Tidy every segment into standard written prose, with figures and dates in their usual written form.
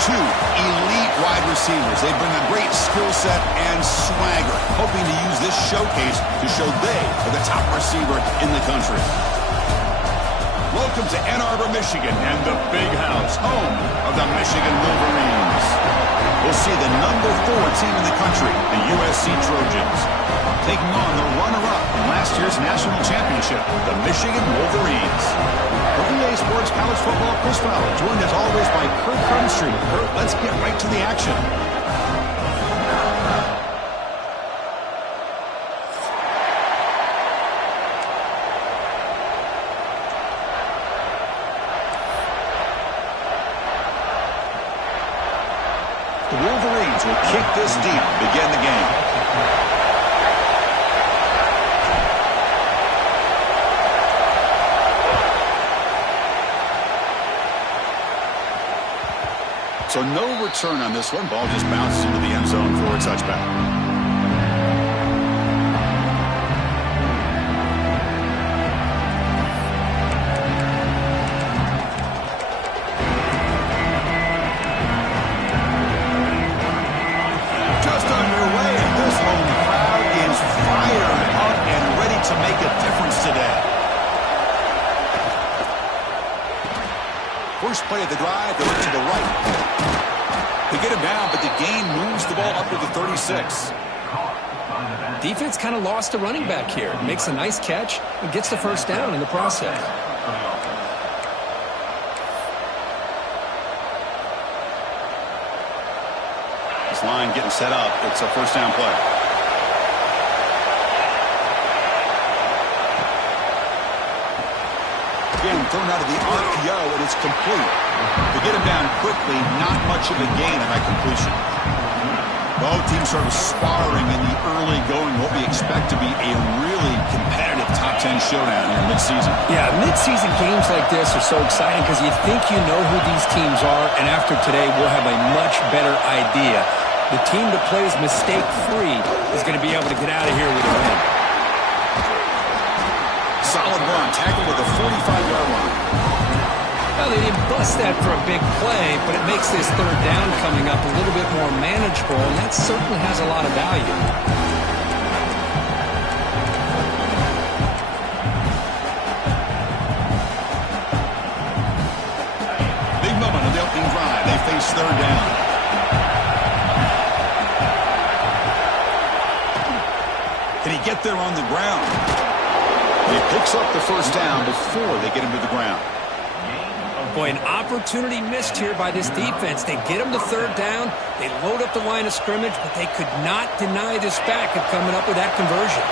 two elite wide receivers. They bring a great skill set and swagger, hoping to use this showcase to show they are the top receiver in the country. Welcome to Ann Arbor, Michigan, and the Big House, home of the Michigan Wolverines. We'll see the number 4 team in the country, the USC Trojans, taking on the runner-up in last year's national championship, the Michigan Wolverines. For EA Sports College Football, Chris Fowler, joined as always by Kurt Cunstreet. Kurt, let's get right to the action. The Wolverines will kick this deep to begin the game. So no return on this one. Ball just bounces into the end zone for a touchback. Just underway, and this home crowd is fired up and ready to make a difference today. First play of the drive, they look to the right. They get him down, but the gain moves the ball up to the 36. Defense kind of lost a running back here. Makes a nice catch and gets the first down in the process. This line getting set up. It's a first down play. Again, thrown out of the RPO, and it's complete. They get him down quickly, not much of a gain on that completion. Both teams sort of sparring in the early going, what we expect to be a really competitive top 10 showdown here mid-season. Yeah, mid-season games like this are so exciting because you think you know who these teams are, and after today we'll have a much better idea. The team that plays mistake-free is going to be able to get out of here with a win. Solid run, tackled with a 45-yard line. Well, they didn't bust that for a big play, but it makes this third down coming up a little bit more manageable, and that certainly has a lot of value. Big moment on the opening drive. They face third down. Can he get there on the ground? He picks up the first down before they get him to the ground. Boy, an opportunity missed here by this defense. They get him the third down. They load up the line of scrimmage, but they could not deny this back of coming up with that conversion.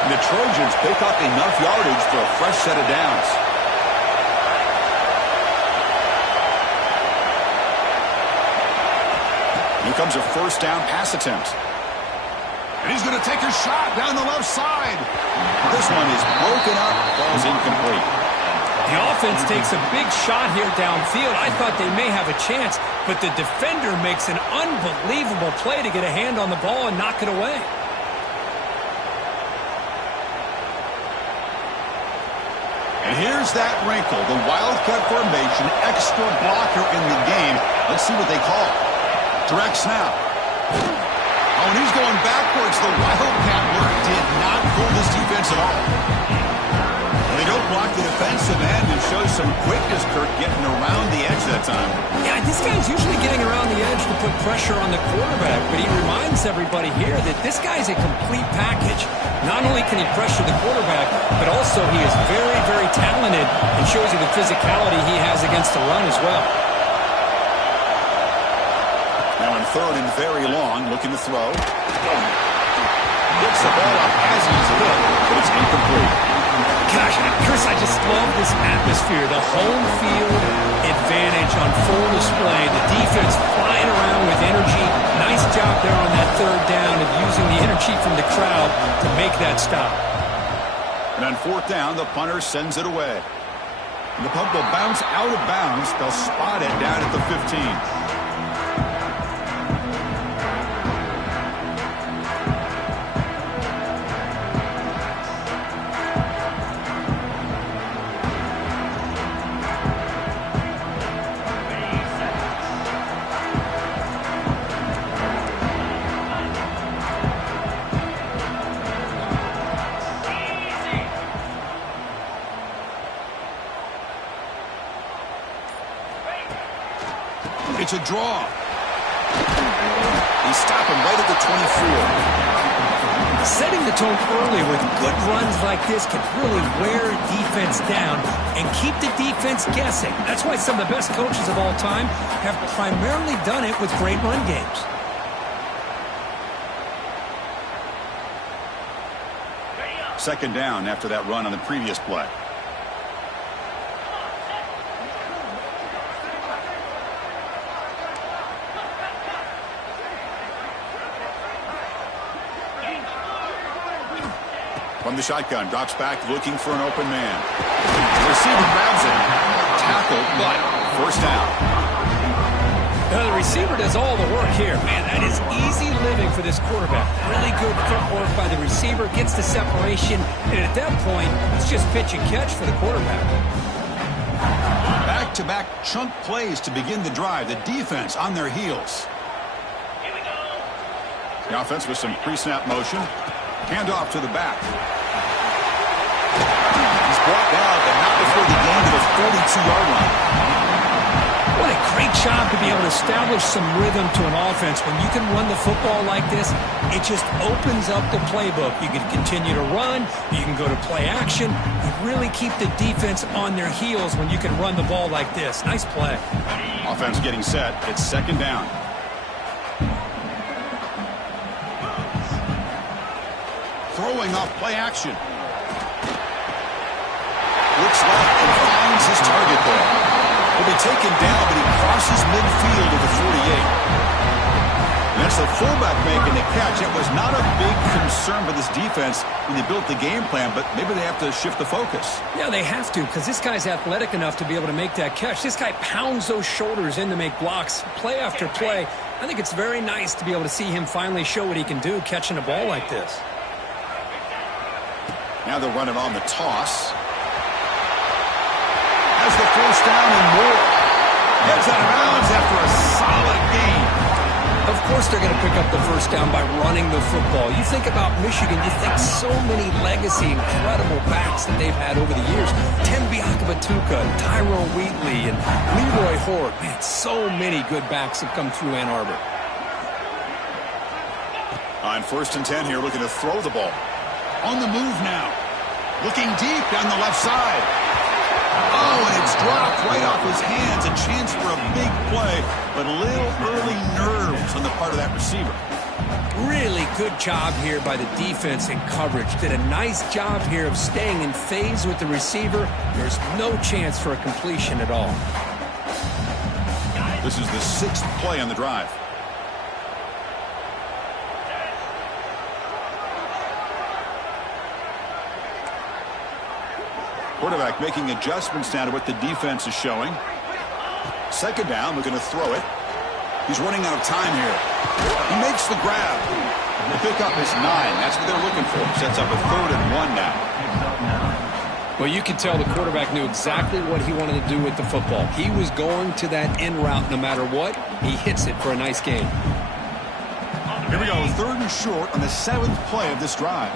And the Trojans pick up enough yardage for a fresh set of downs. Here comes a first down pass attempt. And he's going to take a shot down the left side. This one is broken up, falls incomplete. The offense takes a big shot here downfield. I thought they may have a chance, but the defender makes an unbelievable play to get a hand on the ball and knock it away. And here's that wrinkle, the Wildcat formation, extra blocker in the game. Let's see what they call. Direct snap. Oh, and he's going backwards. The Wildcat work did not fool this defense at all. They don't block the defensive end and show some quickness, Kirk, getting around the edge that time. Yeah, this guy's usually getting around the edge to put pressure on the quarterback, but he reminds everybody here that this guy's a complete package. Not only can he pressure the quarterback, but also he is very, very talented and shows you the physicality he has against the run as well. Now in third and very long, looking to throw. Gets the ball up as he's hit, but it's incomplete. Gosh, Chris, I just love this atmosphere. The home field advantage on full display. The defense flying around with energy. Nice job there on that third down of using the energy from the crowd to make that stop. And on fourth down, the punter sends it away. And the punt will bounce out of bounds. They'll spot it down at the 15. It's a draw. He stopped him right at the 24. Setting the tone early with good runs like this can really wear defense down and keep the defense guessing. That's why some of the best coaches of all time have primarily done it with great run games. Second down after that run on the previous play. From the shotgun, drops back looking for an open man. The receiver grabs it. Tackled, but first down. The receiver does all the work here. Man, that is easy living for this quarterback. Really good footwork by the receiver, gets the separation, and at that point, it's just pitch and catch for the quarterback. Back-to-back chunk plays to begin the drive. The defense on their heels. The offense with some pre-snap motion. Hand off to the back. He's brought down, but not before the gain to the 42-yard line. What a great job to be able to establish some rhythm to an offense. When you can run the football like this, it just opens up the playbook. You can continue to run. You can go to play action. You really keep the defense on their heels when you can run the ball like this. Nice play. Offense getting set. It's second down. Throwing off play action. Looks left and finds his target there. He'll be taken down, but he crosses midfield at the 48. And that's the fullback making the catch. It was not a big concern for this defense when they built the game plan, but maybe they have to shift the focus. Yeah, they have to, because this guy's athletic enough to be able to make that catch. This guy pounds those shoulders in to make blocks play after play. I think it's very nice to be able to see him finally show what he can do catching a ball like this. Now they're running on the toss. Has the first down and more. Gets out of bounds after a solid gain. Of course they're going to pick up the first down by running the football. You think about Michigan, you think so many legacy, incredible backs that they've had over the years. Tim Biakabatuka, Tyrone Wheatley, and Leroy Hort. Man, so many good backs have come through Ann Arbor. On 1st and 10 here, looking to throw the ball. On the move now. Looking deep down the left side. Oh, and it's dropped right off his hands. A chance for a big play, but a little early nerves on the part of that receiver. Really good job here by the defense in coverage. Did a nice job here of staying in phase with the receiver. There's no chance for a completion at all. This is the 6th play on the drive. Quarterback making adjustments now to what the defense is showing. Second down, looking to throw it. He's running out of time here. He makes the grab. The pickup is 9. That's what they're looking for. Sets up a 3rd and 1 now. Well, you can tell the quarterback knew exactly what he wanted to do with the football. He was going to that in route no matter what. He hits it for a nice gain. Here we go, 3rd and short on the 7th play of this drive.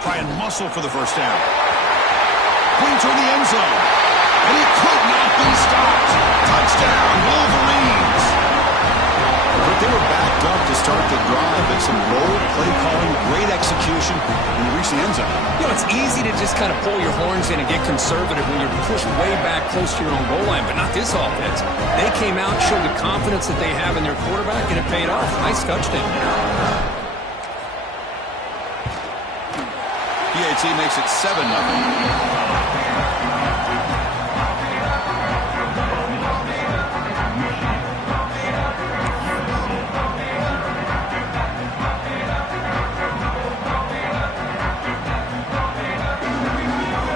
Try and muscle for the first down. Clean toward the end zone. And he could not be stopped. Touchdown, Wolverines. But they were backed up to start the drive, but some bold play calling, great execution, and they reached the end zone. You know, it's easy to just kind of pull your horns in and get conservative when you're pushed way back close to your own goal line, but not this offense. They came out, showed the confidence that they have in their quarterback, and it paid off. Nice touchdown. PAT makes it 7-0.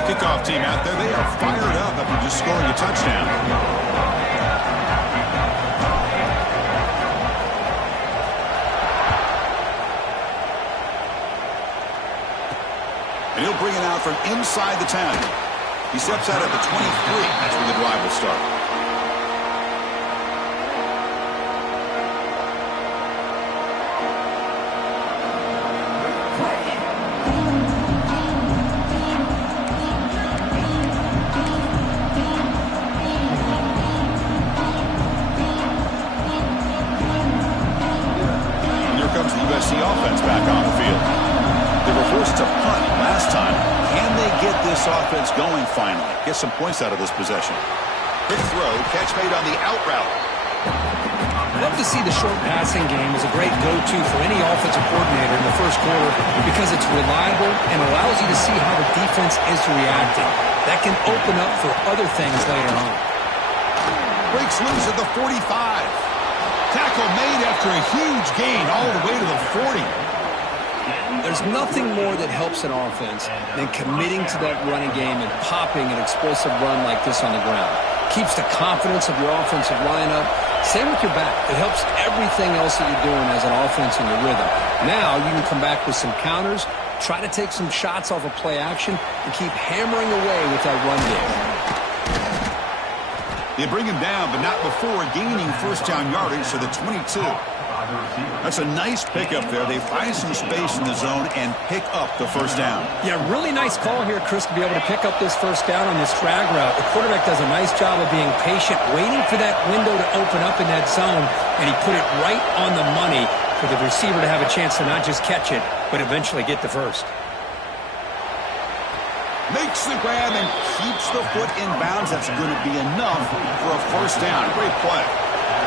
Kickoff team out there, they are fired up after just scoring a touchdown. And he'll bring it out from inside the 10. He steps out at the 23. That's where the drive will start. get this offense going finally. Get some points out of this possession. Quick throw, catch made on the out route. Love to see the short passing game as a great go-to for any offensive coordinator in the first quarter because it's reliable and allows you to see how the defense is reacting. That can open up for other things later on. Breaks loose at the 45. Tackle made after a huge gain all the way to the 40. There's nothing more that helps an offense than committing to that running game and popping an explosive run like this on the ground. Keeps the confidence of your offensive lineup. Same with your back. It helps everything else that you're doing as an offense in your rhythm. Now you can come back with some counters, try to take some shots off of play action, and keep hammering away with that run game. They bring him down, but not before gaining first down yardage to the 22. That's a nice pickup there. They find some space in the zone and pick up the first down. Yeah, really nice call here, Chris, to be able to pick up this first down on this drag route. The quarterback does a nice job of being patient, waiting for that window to open up in that zone, and he put it right on the money for the receiver to have a chance to not just catch it, but eventually get the first. Makes the grab and keeps the foot in bounds. That's going to be enough for a first down. Great play.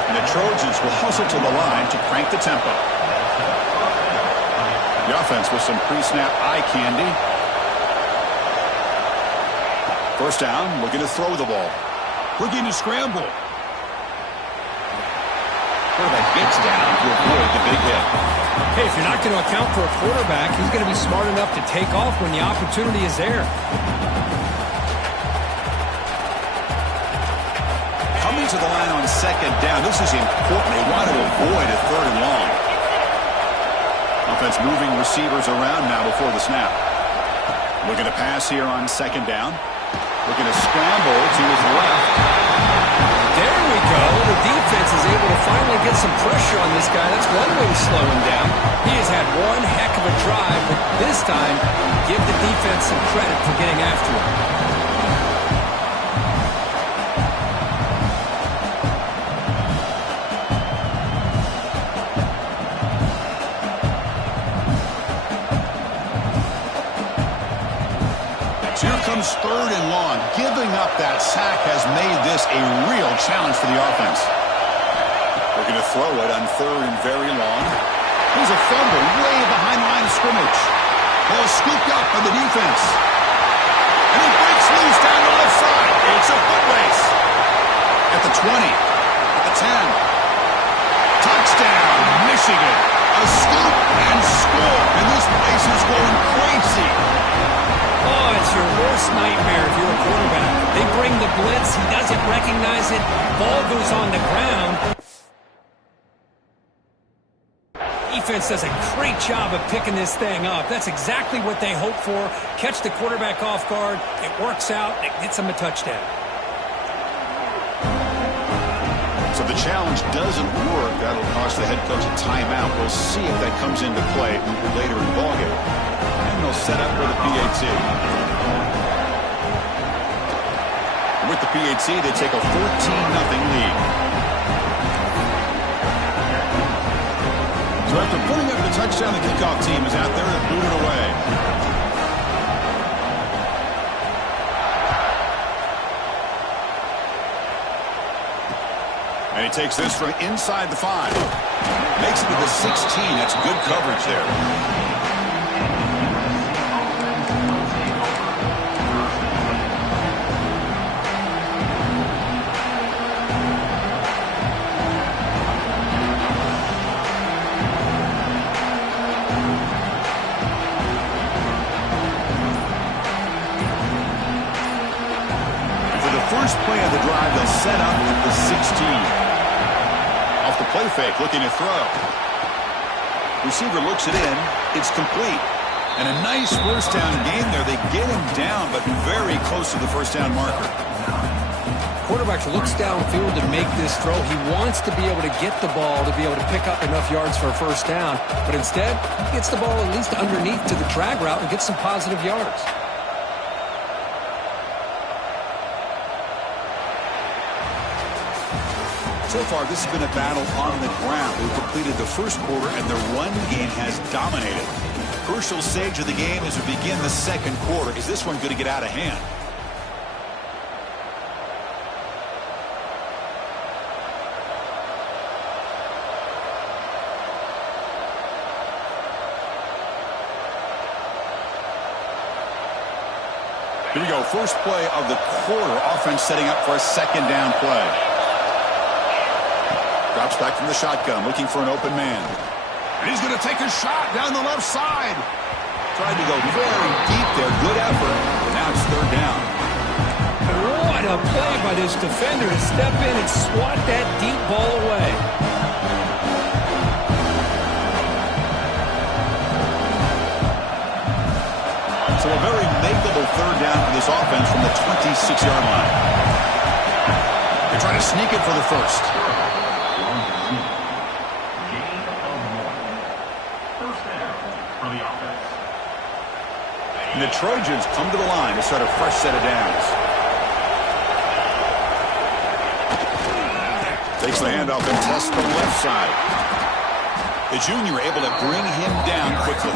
And the Trojans will hustle to the line to crank the tempo. The offense with some pre-snap eye candy. First down, looking to throw the ball. Looking to scramble. Quarterback gets down to avoid the big hit. Hey, if you're not going to account for a quarterback, he's going to be smart enough to take off when the opportunity is there. Coming to the line on second down. This is important. They want to avoid a third and long. Offense moving receivers around now before the snap. Looking to pass here on second down. Looking to scramble to his left. There we go. The defense is able to finally get some pressure on this guy. That's one way to slow him down. He has had one heck of a drive, but this time, give the defense some credit for getting after him. Comes third and long. Giving up that sack has made this a real challenge for the offense. We're going to throw it on third and very long. Here's a fumble way behind the line of scrimmage. Ball scooped up by the defense. And he breaks loose down the left side. It's a foot race. At the 20. At the 10. Touchdown, Michigan. A scoop and score. And this place is going crazy. Oh, it's your worst nightmare if you're a quarterback. They bring the blitz. He doesn't recognize it. Ball goes on the ground. Defense does a great job of picking this thing up. That's exactly what they hope for. Catch the quarterback off guard. It works out. It gets him a touchdown. So the challenge doesn't work. That'll cost the head coach a timeout. We'll see if that comes into play later in the ballgame. And they'll set up with a PAT. With the PAT, they take a 14-0 lead. So after putting up the touchdown, the kickoff team is out there to boot it away. And he takes this from inside the 5. Makes it to the 16. That's good coverage there. First play of the drive, they'll set up at the 16. Off the play fake, looking to throw. Receiver looks it in. It's complete. And a nice first down gain there. They get him down, but very close to the first down marker. Quarterback looks downfield to make this throw. He wants to be able to get the ball to be able to pick up enough yards for a first down. But instead, he gets the ball at least underneath to the drag route and gets some positive yards. So far, this has been a battle on the ground. We've completed the first quarter, and the run game has dominated. Crucial stage of the game as we begin the second quarter. Is this one going to get out of hand? Here we go, first play of the quarter. Offense setting up for a second down play. Drops back from the shotgun, looking for an open man. And he's going to take a shot down the left side. Tried to go very deep there. Good effort. But now it's third down. What a play by this defender to step in and swat that deep ball away. So a very makeable third down for this offense from the 26-yard line. They're trying to sneak it for the first. And the Trojans come to the line to start a fresh set of downs. Takes the handoff and tests the left side. The junior able to bring him down quickly.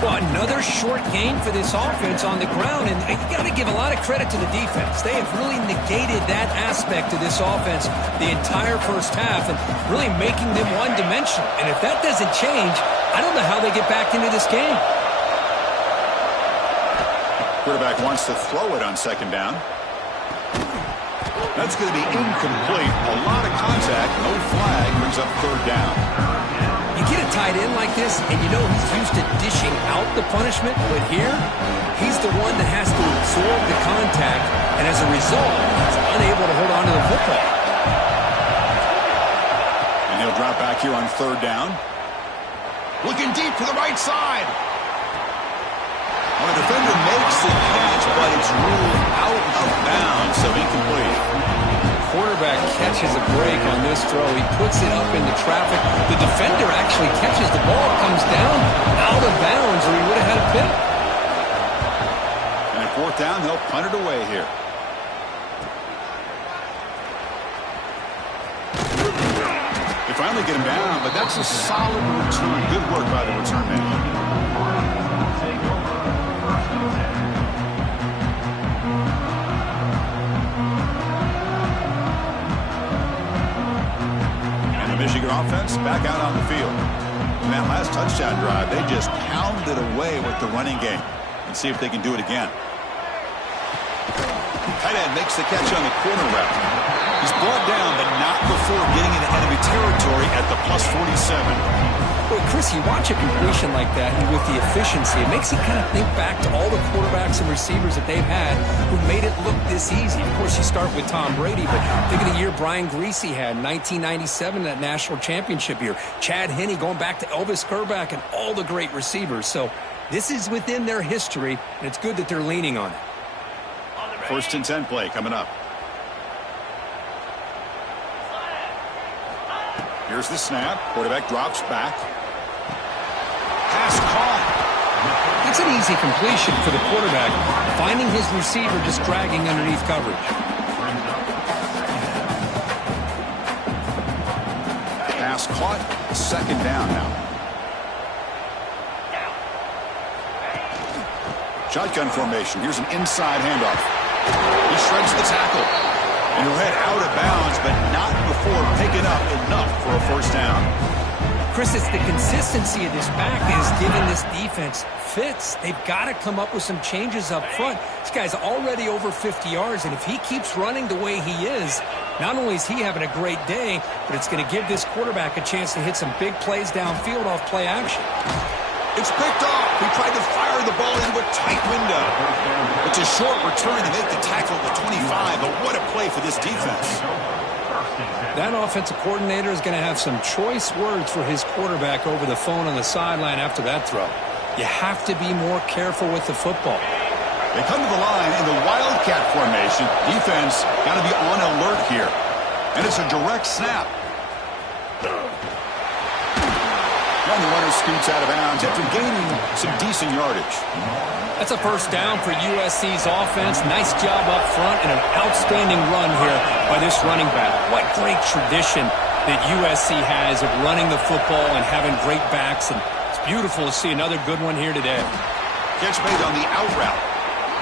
Well, another short gain for this offense on the ground, and you got to give a lot of credit to the defense. They have really negated that aspect of this offense the entire first half and really making them one-dimensional. And if that doesn't change, I don't know how they get back into this game. Quarterback wants to throw it on second down. That's going to be incomplete. A lot of contact, no flag, brings up third down. You get a tight end like this, and you know he's used to dishing out the punishment, but here, he's the one that has to absorb the contact, and as a result, he's unable to hold on to the football. And he'll drop back here on third down. Looking deep to the right side. Well, the defender makes the catch, but it's ruled out of bounds, so incomplete. Quarterback catches a break on this throw. He puts it up into traffic. The defender actually catches the ball, comes down out of bounds, or he would have had a pick. And at fourth down, they'll punt it away here. They finally get him down, but that's a solid return. Good work by the return man. Michigan offense back out on the field. In that last touchdown drive, they just pounded away with the running game. And see if they can do it again. Tight end makes the catch on the corner route. He's brought down, but not before getting into enemy territory at the plus 47. Well, Chris, you watch a completion like that, and with the efficiency, it makes you kind of think back to all the quarterbacks and receivers that they've had who made it look this easy. Of course, you start with Tom Brady, but think of the year Brian Greasy had in 1997, that national championship year. Chad Henne going back to Elvis Grbac and all the great receivers. So this is within their history, and it's good that they're leaning on it. First and 10 play coming up. Here's the snap. Quarterback drops back. Pass caught. It's an easy completion for the quarterback, finding his receiver just dragging underneath coverage. Pass caught. Second down now. Shotgun formation. Here's an inside handoff. He shreds the tackle. And he'll head out of bounds, but not before picking up enough for a first down. Chris, it's the consistency of this back that has given this defense fits. They've got to come up with some changes up front. This guy's already over 50 yards, and if he keeps running the way he is, not only is he having a great day, but it's going to give this quarterback a chance to hit some big plays downfield off play action. It's picked off. He tried to fire the ball into a tight window. It's a short return to make the tackle at the 25, but what a play for this defense. That offensive coordinator is going to have some choice words for his quarterback over the phone on the sideline after that throw. You have to be more careful with the football. They come to the line in the Wildcat formation. Defense got to be on alert here. And it's a direct snap. And the runner scoots out of bounds after gaining some decent yardage. That's a first down for USC's offense. Nice job up front and an outstanding run here by this running back. What great tradition that USC has of running the football and having great backs. And it's beautiful to see another good one here today. Catch made on the out route.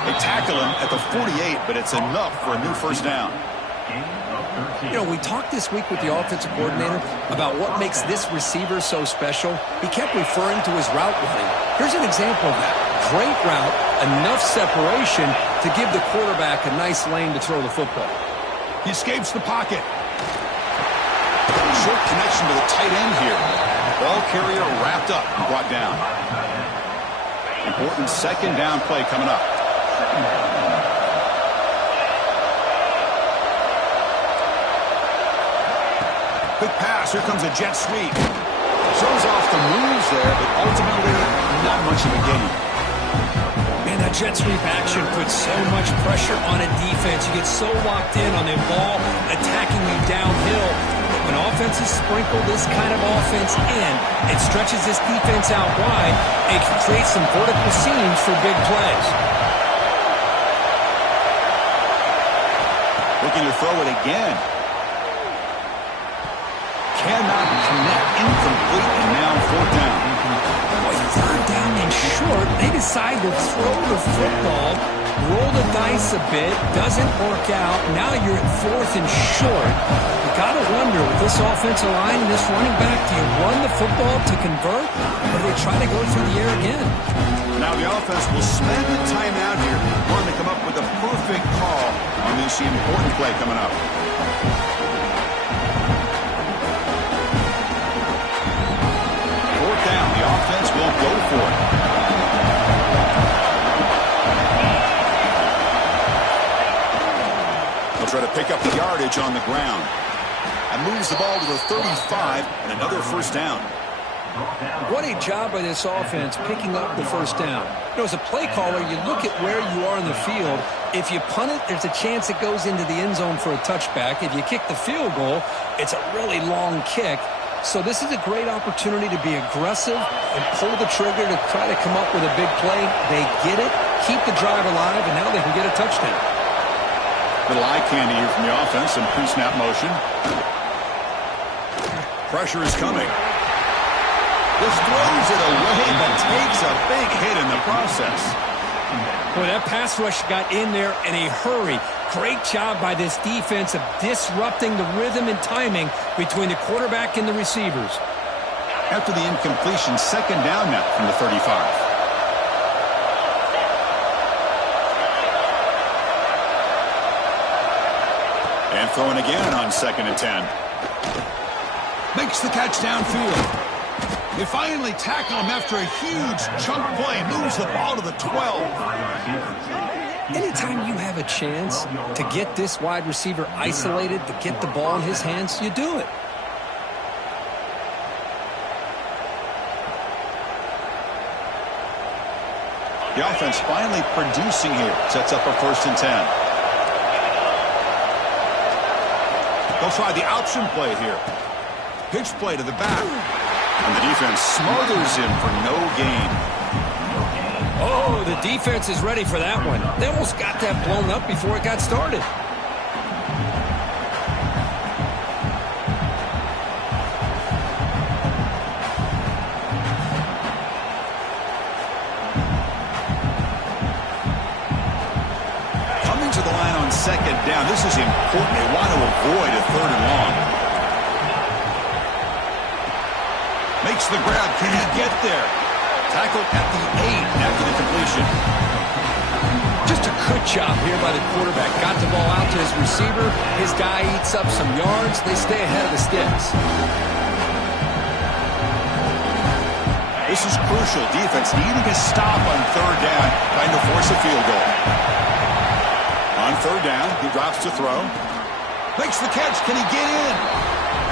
They tackle him at the 48, but it's enough for a new first down. You know, we talked this week with the offensive coordinator about what makes this receiver so special. He kept referring to his route running. Here's an example of that. Great route, enough separation to give the quarterback a nice lane to throw the football. He escapes the pocket. Short connection to the tight end here. Ball carrier wrapped up and brought down. Important second down play coming up. Quick pass. Here comes a jet sweep. Shows off the moves there, but ultimately not much of a gain. Man, that jet sweep action puts so much pressure on a defense. You get so locked in on the ball attacking you downhill. But when offenses sprinkle this kind of offense in, it stretches this defense out wide. It can create some vertical seams for big plays. Looking to throw it again. Cannot connect, incomplete, and now fourth down. Boy, third down and short. They decide to throw the football, roll the dice a bit, doesn't work out. Now you're at fourth and short. You got to wonder, with this offensive line and this running back, do you run the football to convert, or do they try to go through the air again? Now the offense will spend the time out here, wanting to come up with a perfect call on this important play coming up. Down. The offense will go for it. They'll try to pick up the yardage on the ground. And moves the ball to the 35 and another first down. What a job by this offense picking up the first down. You know, as a play caller, you look at where you are in the field. If you punt it, there's a chance it goes into the end zone for a touchback. If you kick the field goal, it's a really long kick. So this is a great opportunity to be aggressive and pull the trigger to try to come up with a big play. They get it, keep the drive alive, and now they can get a touchdown. Little eye candy here from the offense, some pre-snap motion. Pressure is coming. This throws it away, but takes a big hit in the process. Boy, that pass rush got in there in a hurry. Great job by this defense of disrupting the rhythm and timing between the quarterback and the receivers. After the incompletion, second down now from the 35. And throwing again on 2nd and 10. Makes the catch downfield. They finally tackle him after a huge chunk play. Moves the ball to the 12. Anytime you have a chance to get this wide receiver isolated, to get the ball in his hands, you do it. The offense finally producing here. Sets up a 1st and 10. They'll try the option play here. Pitch play to the back. And the defense smothers him for no gain. Oh, the defense is ready for that one. They almost got that blown up before it got started. Coming to the line on 2nd down. This is important. They want to avoid a 3rd and long. Makes the grab. Can he get there? Tackled at the 8 after the completion. Just a good job here by the quarterback. Got the ball out to his receiver. His guy eats up some yards. They stay ahead of the sticks. This is crucial. Defense needing a stop on 3rd down, trying to force a field goal. On 3rd down, he drops to throw. Makes the catch. Can he get in?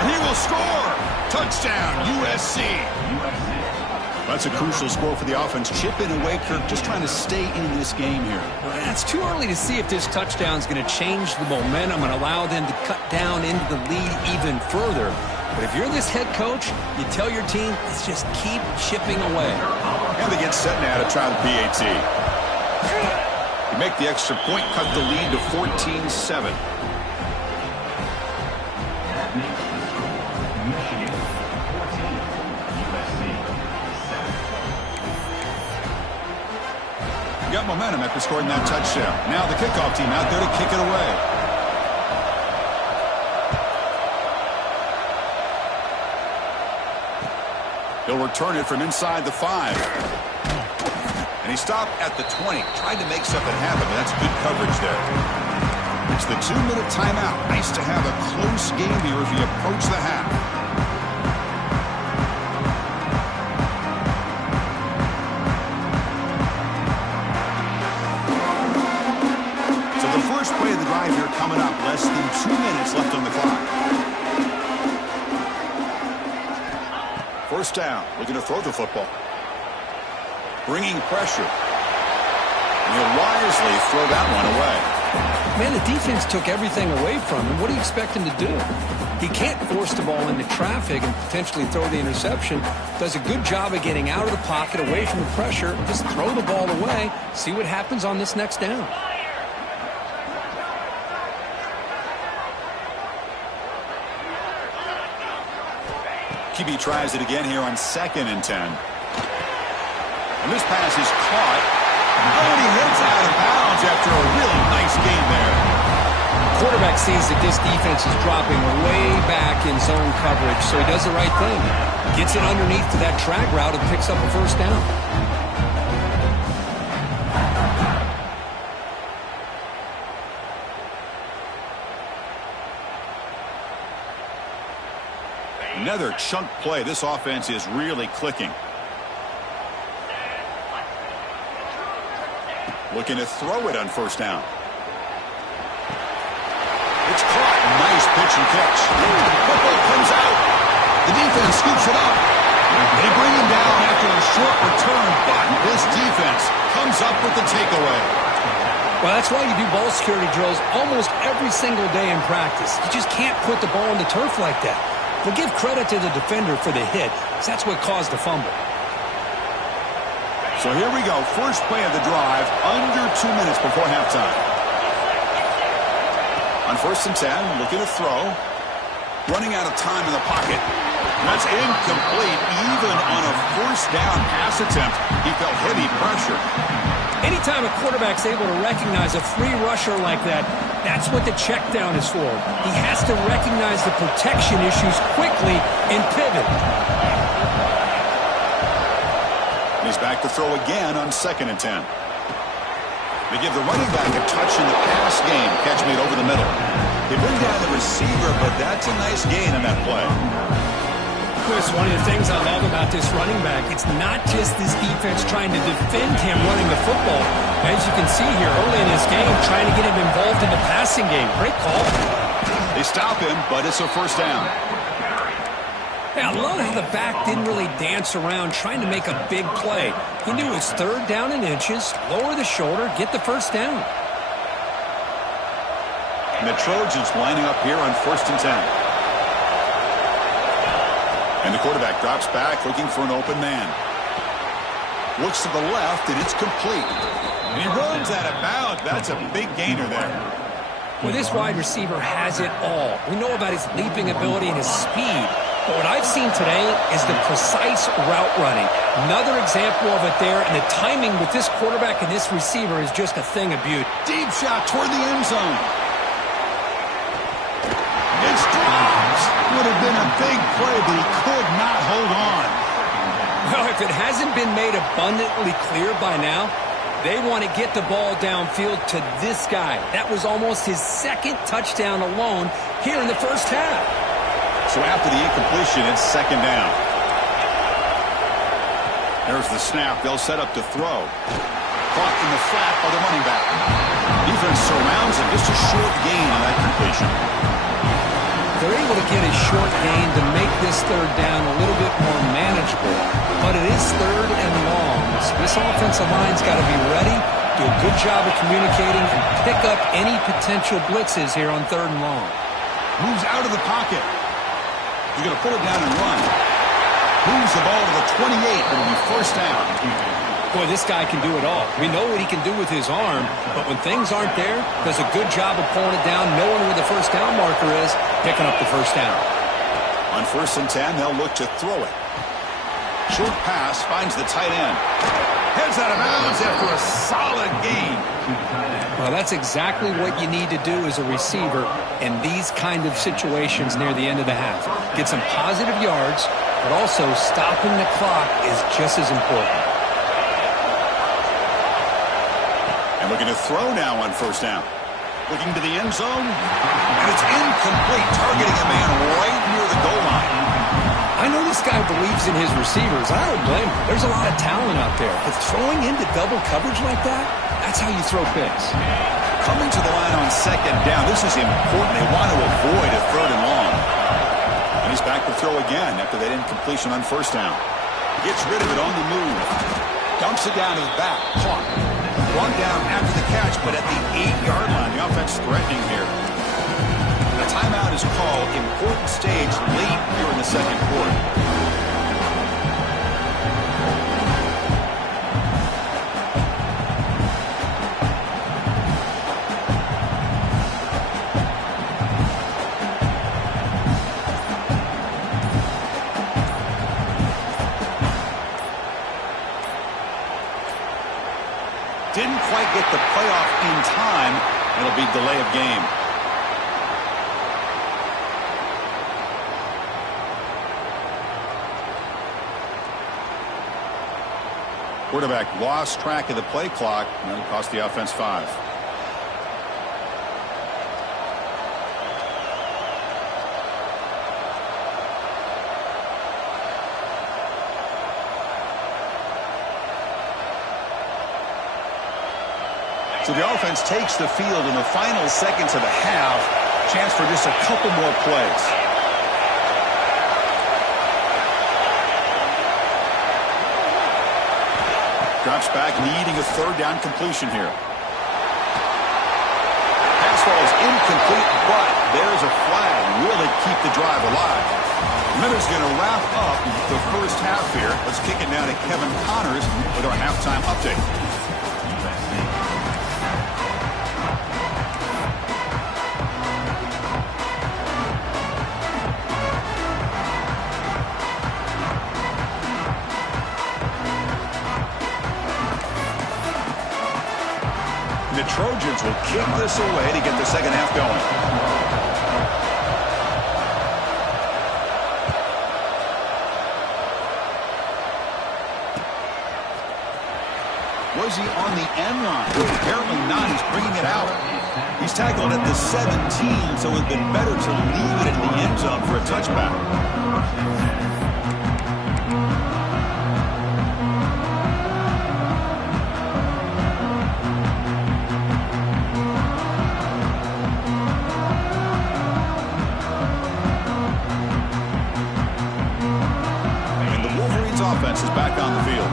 And he will score. Touchdown, USC. That's a crucial score for the offense. Chipping away, Kirk, just trying to stay in this game here. Well, it's too early to see if this touchdown is going to change the momentum and allow them to cut down into the lead even further. But if you're this head coach, you tell your team, let's just keep chipping away. And they get set now to try the PAT. You make the extra point, cut the lead to 14-7. Got momentum after scoring that touchdown. Now the kickoff team out there to kick it away. He'll return it from inside the 5. And he stopped at the 20. Tried to make something happen, but that's good coverage there. It's the 2-minute timeout. Nice to have a close game here as we approach the half. Play of the drive here coming up. Less than 2 minutes left on the clock. First down. Looking to throw the football. Bringing pressure. And he'll wisely throw that one away. Man, the defense took everything away from him. What do you expect him to do? He can't force the ball into traffic and potentially throw the interception. Does a good job of getting out of the pocket, away from the pressure. Just throw the ball away. See what happens on this next down. QB tries it again here on 2nd and 10. And this pass is caught. And he heads out of bounds after a really nice gain there. Quarterback sees that this defense is dropping way back in zone coverage, so he does the right thing. Gets it underneath to that drag route and picks up a first down. Another chunk play. This offense is really clicking. Looking to throw it on first down. It's caught. Nice pitch and catch. Football comes out. The defense scoops it up. They bring him down after a short return, but this defense comes up with the takeaway. Well, that's why you do ball security drills almost every single day in practice. You just can't put the ball on the turf like that. But give credit to the defender for the hit, because that's what caused the fumble. So here we go. First play of the drive, under 2 minutes before halftime. On 1st and 10, looking to throw. Running out of time in the pocket. That's incomplete. Even on a first down pass attempt, he felt heavy pressure. Anytime a quarterback's able to recognize a free rusher like that, that's what the check down is for. He has to recognize the protection issues quickly and pivot. He's back to throw again on 2nd and 10. They give the running back a touch in the pass game. Catch made over the middle. They bring down the receiver, but that's a nice gain on that play. Chris, one of the things I love about this running back, it's not just this defense trying to defend him running the football. As you can see here early in this game, trying to get him involved in the passing game. Great call. They stop him, but it's a first down. Yeah, I love how the back didn't really dance around trying to make a big play. He knew it's 3rd down in inches, lower the shoulder, get the first down. And the Trojans lining up here on 1st and 10. And the quarterback drops back, looking for an open man. Looks to the left, and it's complete. And he runs out of bounds. That's a big gainer there. Well, this wide receiver has it all. We know about his leaping ability and his speed. But what I've seen today is the precise route running. Another example of it there, and the timing with this quarterback and this receiver is just a thing of beauty. Deep shot toward the end zone. It's dropped. Would have been a big play, but he could not hold on. Well, if it hasn't been made abundantly clear by now, they want to get the ball downfield to this guy. That was almost his 2nd touchdown alone here in the first half. So after the incompletion, it's 2nd down. There's the snap. They'll set up to throw. Caught in the flat by the running back. Defense surrounds him. Just a short gain on that completion. They're able to get a short gain to make this 3rd down a little bit more manageable. But it is 3rd and long. So this offensive line's got to be ready, do a good job of communicating, and pick up any potential blitzes here on 3rd and long. Moves out of the pocket. He's going to pull it down and run. Moves the ball to the 28. It'll be first down. Boy, this guy can do it all. We know what he can do with his arm, but when things aren't there, does a good job of pulling it down, knowing where the first down marker is, picking up the first down. On 1st and 10, they'll look to throw it. Short pass finds the tight end. Heads out of bounds after a solid gain. Well, that's exactly what you need to do as a receiver in these kind of situations near the end of the half. Get some positive yards, but also stopping the clock is just as important. And looking to throw now on 1st down. Looking to the end zone. And it's incomplete, targeting a man right near the goal line. I know this guy believes in his receivers. I don't blame him. There's a lot of talent out there. But throwing into double coverage like that, that's how you throw picks. Coming to the line on 2nd down. This is important. They want to avoid a 3rd and long. And he's back to throw again after that incompletion on 1st down. Gets rid of it on the move. Dumps it down to the back. Caught. Brought down after the catch, but at the 8-yard line. The offense threatening here. A timeout is called. Important stage late here in the 2nd quarter. Didn't quite get the playoff in time. It'll be delay of game. Quarterback lost track of the play clock, and it cost the offense 5. So the offense takes the field in the final seconds of the half. Chance for just a couple more plays. Drops back, needing a 3rd down completion here. Pass falls incomplete, but there's a flag. Will it keep the drive alive? Miller's going to wrap up the first half here. Let's kick it now to Kevin Connors with our halftime update. The Trojans will kick this away to get the second half going. Was he on the end line? Apparently not. He's bringing it out. He's tackled at the 17, so it would have been better to leave it in the end zone for a touchback. Offense is back on the field.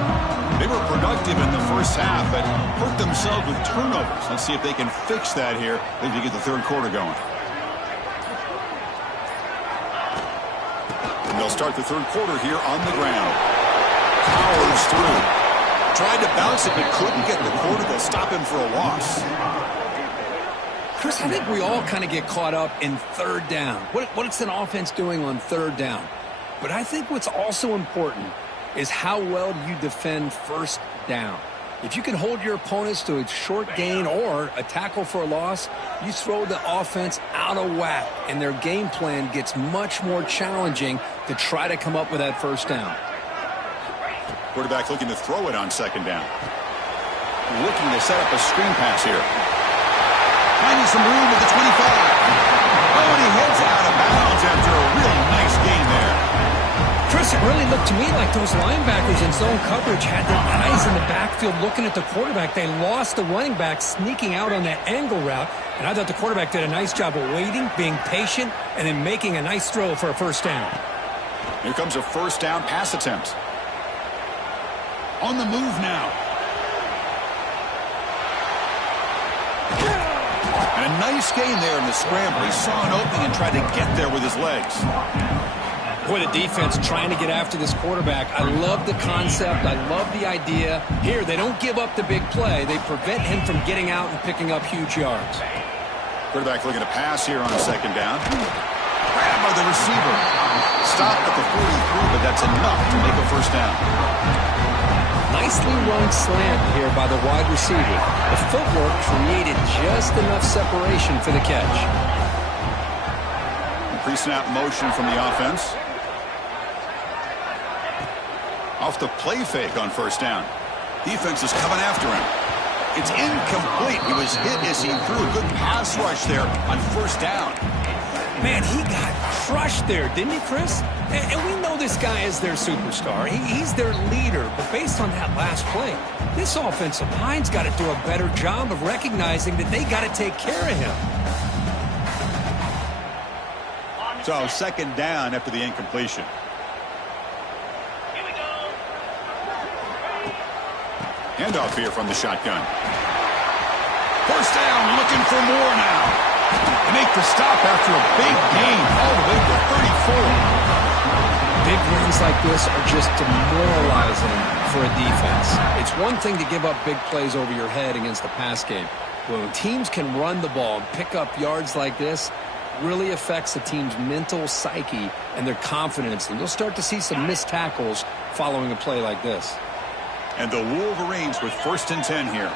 They were productive in the first half, but hurt themselves with turnovers. Let's see if they can fix that here as we get the 3rd quarter going. And they'll start the 3rd quarter here on the ground. Powers through. Tried to bounce it, but couldn't get the quarter. They'll stop him for a loss. Chris, I think we all kind of get caught up in 3rd down. What's an offense doing on 3rd down? But I think what's also important is how well you defend 1st down. If you can hold your opponents to a short gain or a tackle for a loss, you throw the offense out of whack, and their game plan gets much more challenging to try to come up with that 1st down. Quarterback looking to throw it on 2nd down. Looking to set up a screen pass here. Finding some room at the 25. Oh, and he heads out of bounds after a really nice gain there. Chris, it really looked to me like those linebackers in zone coverage had their eyes in the backfield looking at the quarterback. They lost the running back sneaking out on that angle route, and I thought the quarterback did a nice job of waiting, being patient, and then making a nice throw for a 1st down. Here comes a 1st down pass attempt. On the move now. And a nice gain there in the scramble. He saw an opening and tried to get there with his legs. Boy, the defense trying to get after this quarterback. I love the concept. I love the idea. Here, they don't give up the big play. They prevent him from getting out and picking up huge yards. Quarterback looking to pass here on a second down. Grab by the receiver. Stopped at the 43, but that's enough to make a first down. Nicely run slant here by the wide receiver. The footwork created just enough separation for the catch. Pre-snap motion from the offense. Off the play fake on first down. Defense is coming after him. It's incomplete. He was hit as he threw a good pass rush there on first down. Man, he got crushed there, didn't he, Chris? And we know this guy is their superstar. He's their leader. But based on that last play, this offensive line's got to do a better job of recognizing that they got to take care of him. So second down after the incompletion. Handoff here from the shotgun. First down, looking for more now. They make the stop after a big gain all the way to 34. Big runs like this are just demoralizing for a defense. It's one thing to give up big plays over your head against the pass game. When teams can run the ball and pick up yards like this, really affects the team's mental psyche and their confidence. And you'll start to see some missed tackles following a play like this. And the Wolverines with 1st and 10 here.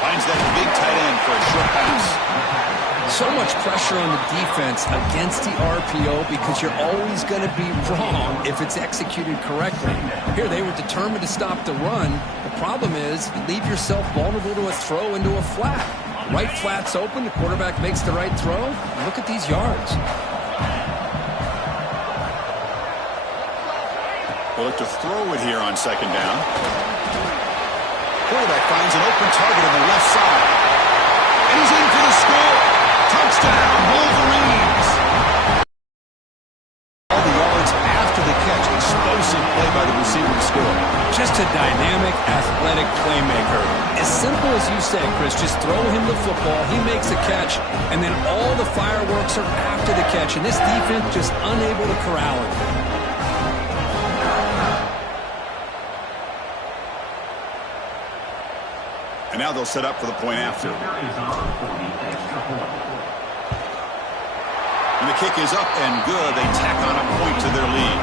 Finds that big tight end for a short pass. So much pressure on the defense against the RPO because you're always going to be wrong if it's executed correctly. Here they were determined to stop the run. The problem is you leave yourself vulnerable to a throw into a flat. Right flat's open, the quarterback makes the right throw. Look at these yards. We'll look to throw it here on second down. Quarterback finds an open target on the left side. And he's in for the score. Touchdown, Wolverines. All the yards after the catch. Explosive play by the receiver to score. Just a dynamic, athletic playmaker. As simple as you say, Chris, just throw him the football, he makes a catch, and then all the fireworks are after the catch. And this defense just unable to corral him. And now they'll set up for the point after. And the kick is up and good. They tack on a point to their lead.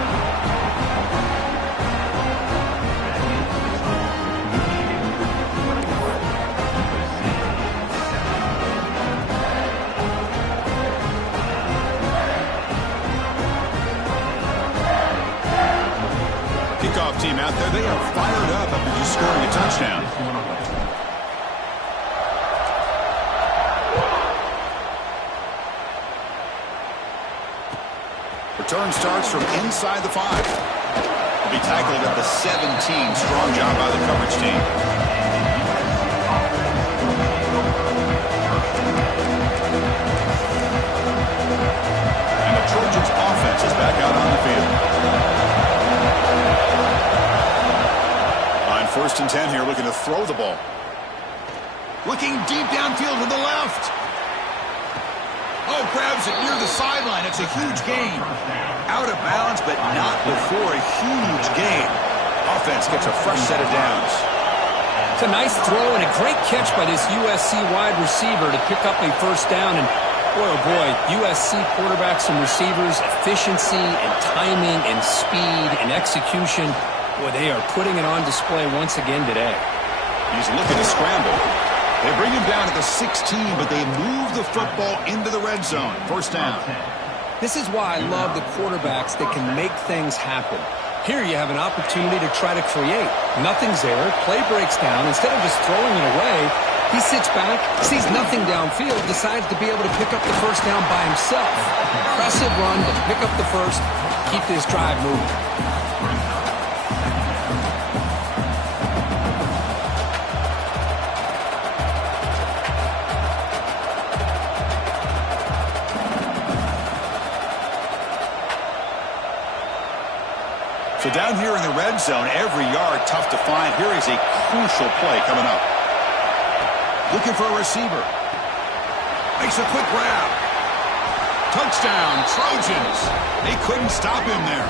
Kickoff team out there. They are fired up after just scoring a touchdown. Return starts from inside the 5. Will be tackled at the 17. Strong job by the coverage team. And the Trojans' offense is back out on the field. On 1st and 10 here, looking to throw the ball. Looking deep downfield to the left. Oh, grabs it near the sideline. It's a huge gain. Out of bounds, but not before a huge gain. Offense gets a fresh set of downs. It's a nice throw and a great catch by this USC wide receiver to pick up a first down. And boy, oh boy, USC quarterbacks and receivers, efficiency and timing and speed and execution. Boy, they are putting it on display once again today. He's looking to scramble. They bring him down at the 16, but they move the football into the red zone. First down. This is why I love the quarterbacks that can make things happen. Here you have an opportunity to try to create. Nothing's there. Play breaks down. Instead of just throwing it away, he sits back, sees nothing downfield, decides to be able to pick up the first down by himself. Impressive run to pick up the first, keep this drive moving. So down here in the red zone, every yard tough to find. Here is a crucial play coming up. Looking for a receiver. Makes a quick grab. Touchdown, Trojans. They couldn't stop him there.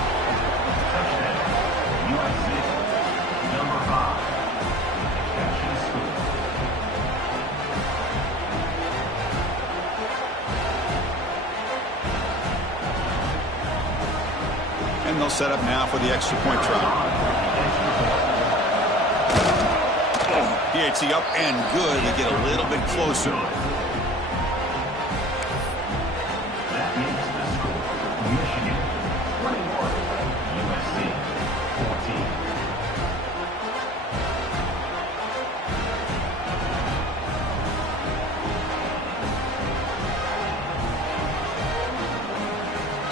USC, number 5. And they'll set up now for the extra point try. PAT up and good. They get a little bit closer. That makes the score. Michigan 21, USC 14.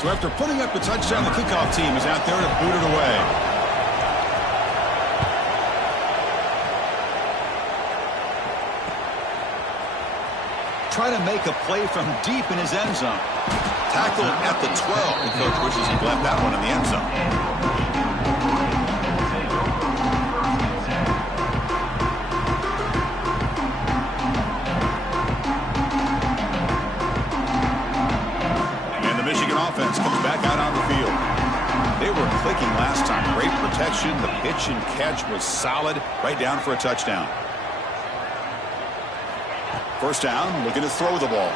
So after putting up the touchdown, the kickoff team is out there to boot it away. Try to make a play from deep in his end zone. Tackled at the 12. The coach wishes he'd left that one in the end zone. And the Michigan offense comes back out on the field. They were clicking last time. Great protection. The pitch and catch was solid. Right down for a touchdown. First down, looking to throw the ball.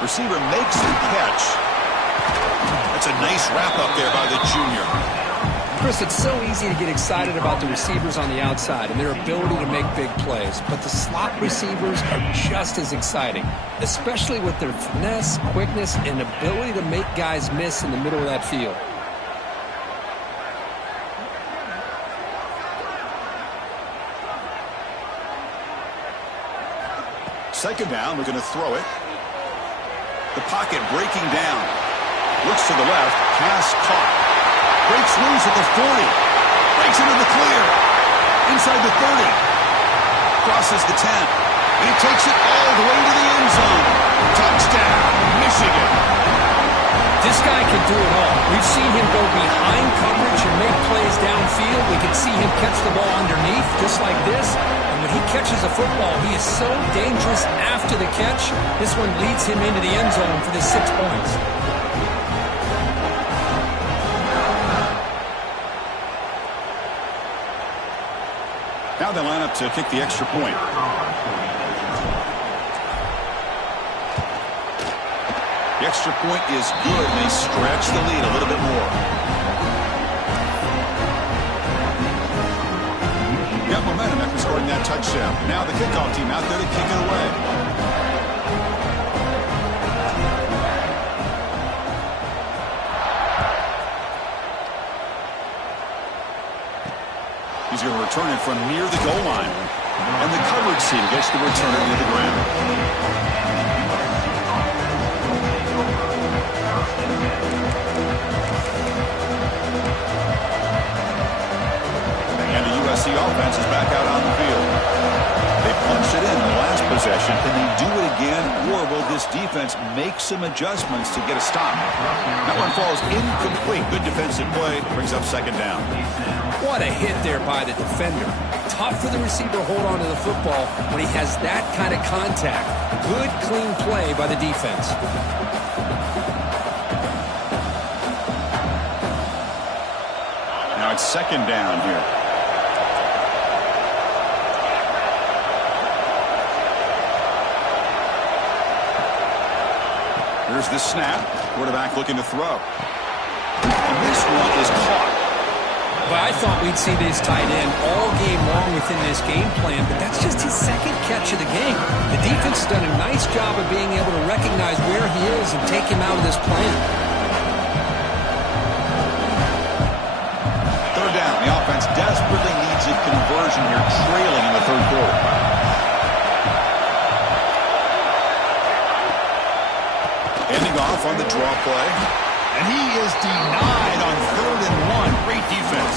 Receiver makes the catch. That's a nice wrap up there by the junior. Chris, it's so easy to get excited about the receivers on the outside and their ability to make big plays, but the slot receivers are just as exciting, especially with their finesse, quickness, and ability to make guys miss in the middle of that field. Second down, looking to throw it. The pocket breaking down. Looks to the left. Pass caught. Breaks loose at the 40. Breaks into the clear. Inside the 30. Crosses the 10. And he takes it all the way to the end zone. Touchdown, Michigan. This guy can do it all. We've seen him go behind coverage and make plays downfield. We can see him catch the ball underneath, just like this. And when he catches a football, he is so dangerous after the catch. This one leads him into the end zone for the 6 points. Now they line up to kick the extra point. The extra point is good, and they stretch the lead a little bit more. Got momentum after scoring that touchdown. Now the kickoff team out there to kick it away. He's going to return it from near the goal line. And the coverage team gets the return into the ground. And the USC offense is back out on the field. They punched it in the last possession. Can they do it again, or will this defense make some adjustments to get a stop? That one falls incomplete. Good defensive play. Brings up second down. What a hit there by the defender. Tough for the receiver to hold on to the football when he has that kind of contact. Good, clean play by the defense. Now it's second down here. Here's the snap. Quarterback looking to throw. And this one is caught. But I thought we'd see this tight end all game long within this game plan, but that's just his second catch of the game. The defense has done a nice job of being able to recognize where he is and take him out of this plan. Third down. The offense desperately needs a conversion here, trailing in the third quarter. Ending off on the draw play. And he is denied on 3rd and 1. Great defense.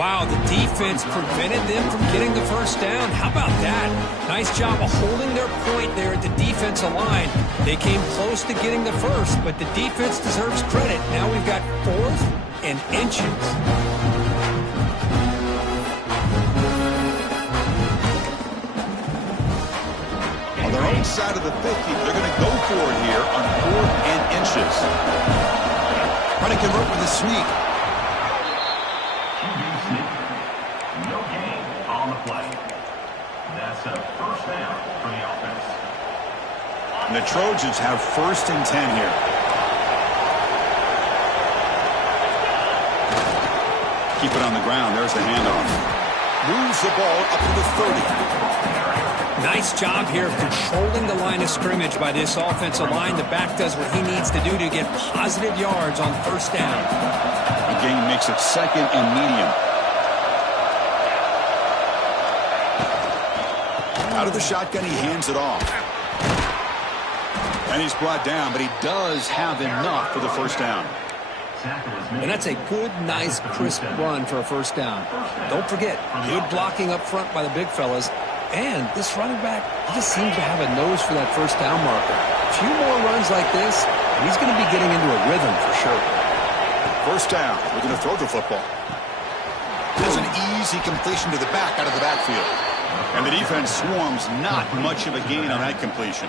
Wow, the defense prevented them from getting the first down. How about that? Nice job of holding their point there at the defensive line. They came close to getting the first, but the defense deserves credit. Now we've got 4th and inches. On their own side of the 50, they're going to go for it here on 4th and inches. Trying to convert with a sneak. No gain on the play. That's a first down for the offense. And the Trojans have 1st and 10 here. Keep it on the ground. There's the handoff. Moves the ball up to the 30. Nice job here of controlling the line of scrimmage by this offensive line. The back does what he needs to do to get positive yards on first down. The gain makes it 2nd and medium. Out of the shotgun, he hands it off. And he's brought down, but he does have enough for the first down. And that's a good, nice, crisp run for a first down. Don't forget, good blocking up front by the big fellas. And this running back, he just seems to have a nose for that first down marker. A few more runs like this, and he's going to be getting into a rhythm for sure. First down. We're going to throw the football. There's an easy completion to the back out of the backfield. And the defense swarms, not much of a gain on that completion.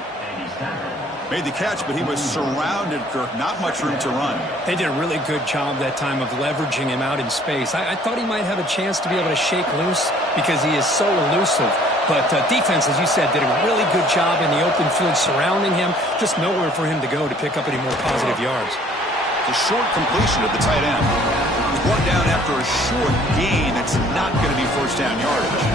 Made the catch, but he was surrounded, Kirk. Not much room to run. They did a really good job that time of leveraging him out in space. I thought he might have a chance to be able to shake loose because he is so elusive. But defense, as you said, did a really good job in the open field surrounding him. Just nowhere for him to go to pick up any more positive yards. The short completion of the tight end. One down after a short gain. That's not going to be first down yardage.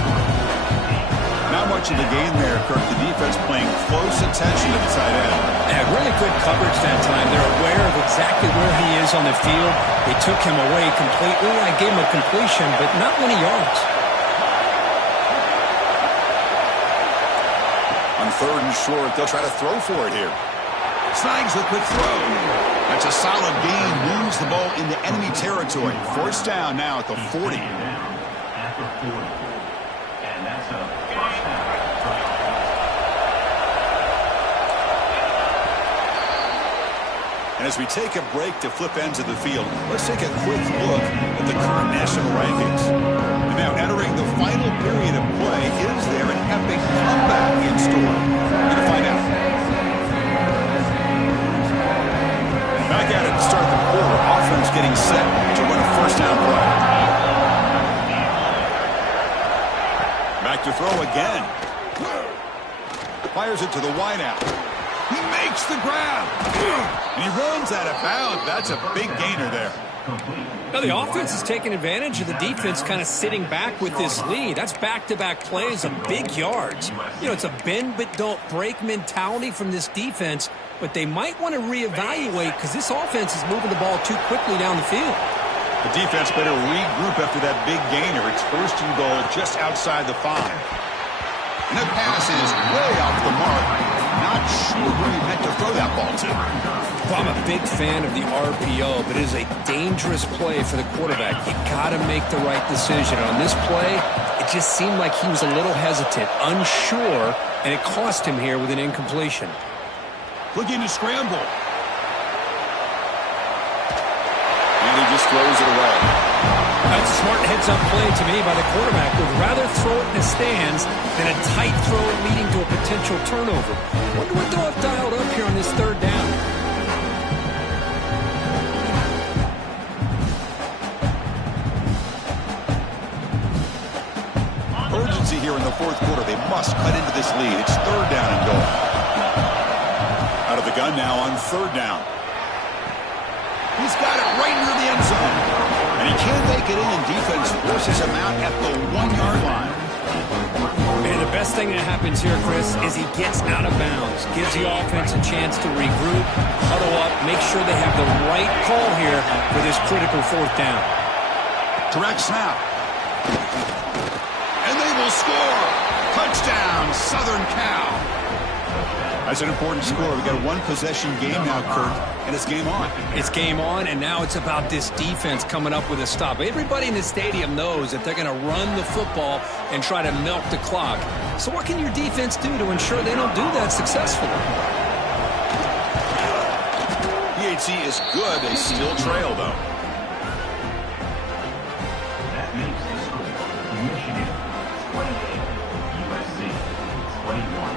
Not much of a gain there, Kirk. The defense playing close attention to the tight end. Yeah, really good coverage that time. They're aware of exactly where he is on the field. They took him away completely. I gave him a completion, but not many yards. On 3rd and short, they'll try to throw for it here. Snags the quick throw. That's a solid gain. Moves the ball into enemy territory. First down now at the 40. At the 40. And that's a first down for the offense. And as we take a break to flip ends of the field, let's take a quick look at the current national rankings. And now entering the final period of play, is there an epic comeback in store? We're going to find out. Back at it to start the quarter. Offense getting set to run a first down play. Back to throw again. Fires it to the wideout. He makes the grab. And he runs out of bounds. That's a big gainer there. Now the offense is taking advantage of the defense kind of sitting back with this lead. That's back-to-back plays of big yards. You know, it's a bend but don't break mentality from this defense, but they might want to reevaluate because this offense is moving the ball too quickly down the field. The defense better regroup after that big gainer. It's 1st and goal just outside the 5. And the pass is way off the mark. Not sure where he meant to throw that ball to. Well, I'm a big fan of the RPO, but it is a dangerous play for the quarterback. You got to make the right decision. On this play, it just seemed like he was a little hesitant, unsure, and it cost him here with an incompletion. Looking to scramble. And he just throws it away. That's a smart heads-up play to me by the quarterback. Would rather throw it in the stands than a tight throw leading to a potential turnover. Wonder what they'll have dialed up here on this 3rd down. Urgency here in the 4th quarter. They must cut into this lead. It's 3rd down and goal. Out of the gun now on 3rd down. He's got it right near the end zone. And he can't make it in. Defense forces him out at the 1-yard line. And the best thing that happens here, Chris, is he gets out of bounds. Gives the offense a chance to regroup, huddle up, make sure they have the right call here for this critical 4th down. Direct snap. And they will score. Touchdown, Southern Cal. That's an important score. We've got a one-possession game now, Kurt, and it's game on. It's game on, and now it's about this defense coming up with a stop. Everybody in the stadium knows that they're going to run the football and try to milk the clock. So what can your defense do to ensure they don't do that successfully? PHC is good. They still trail, though. That makes the score Michigan 28, USC 21.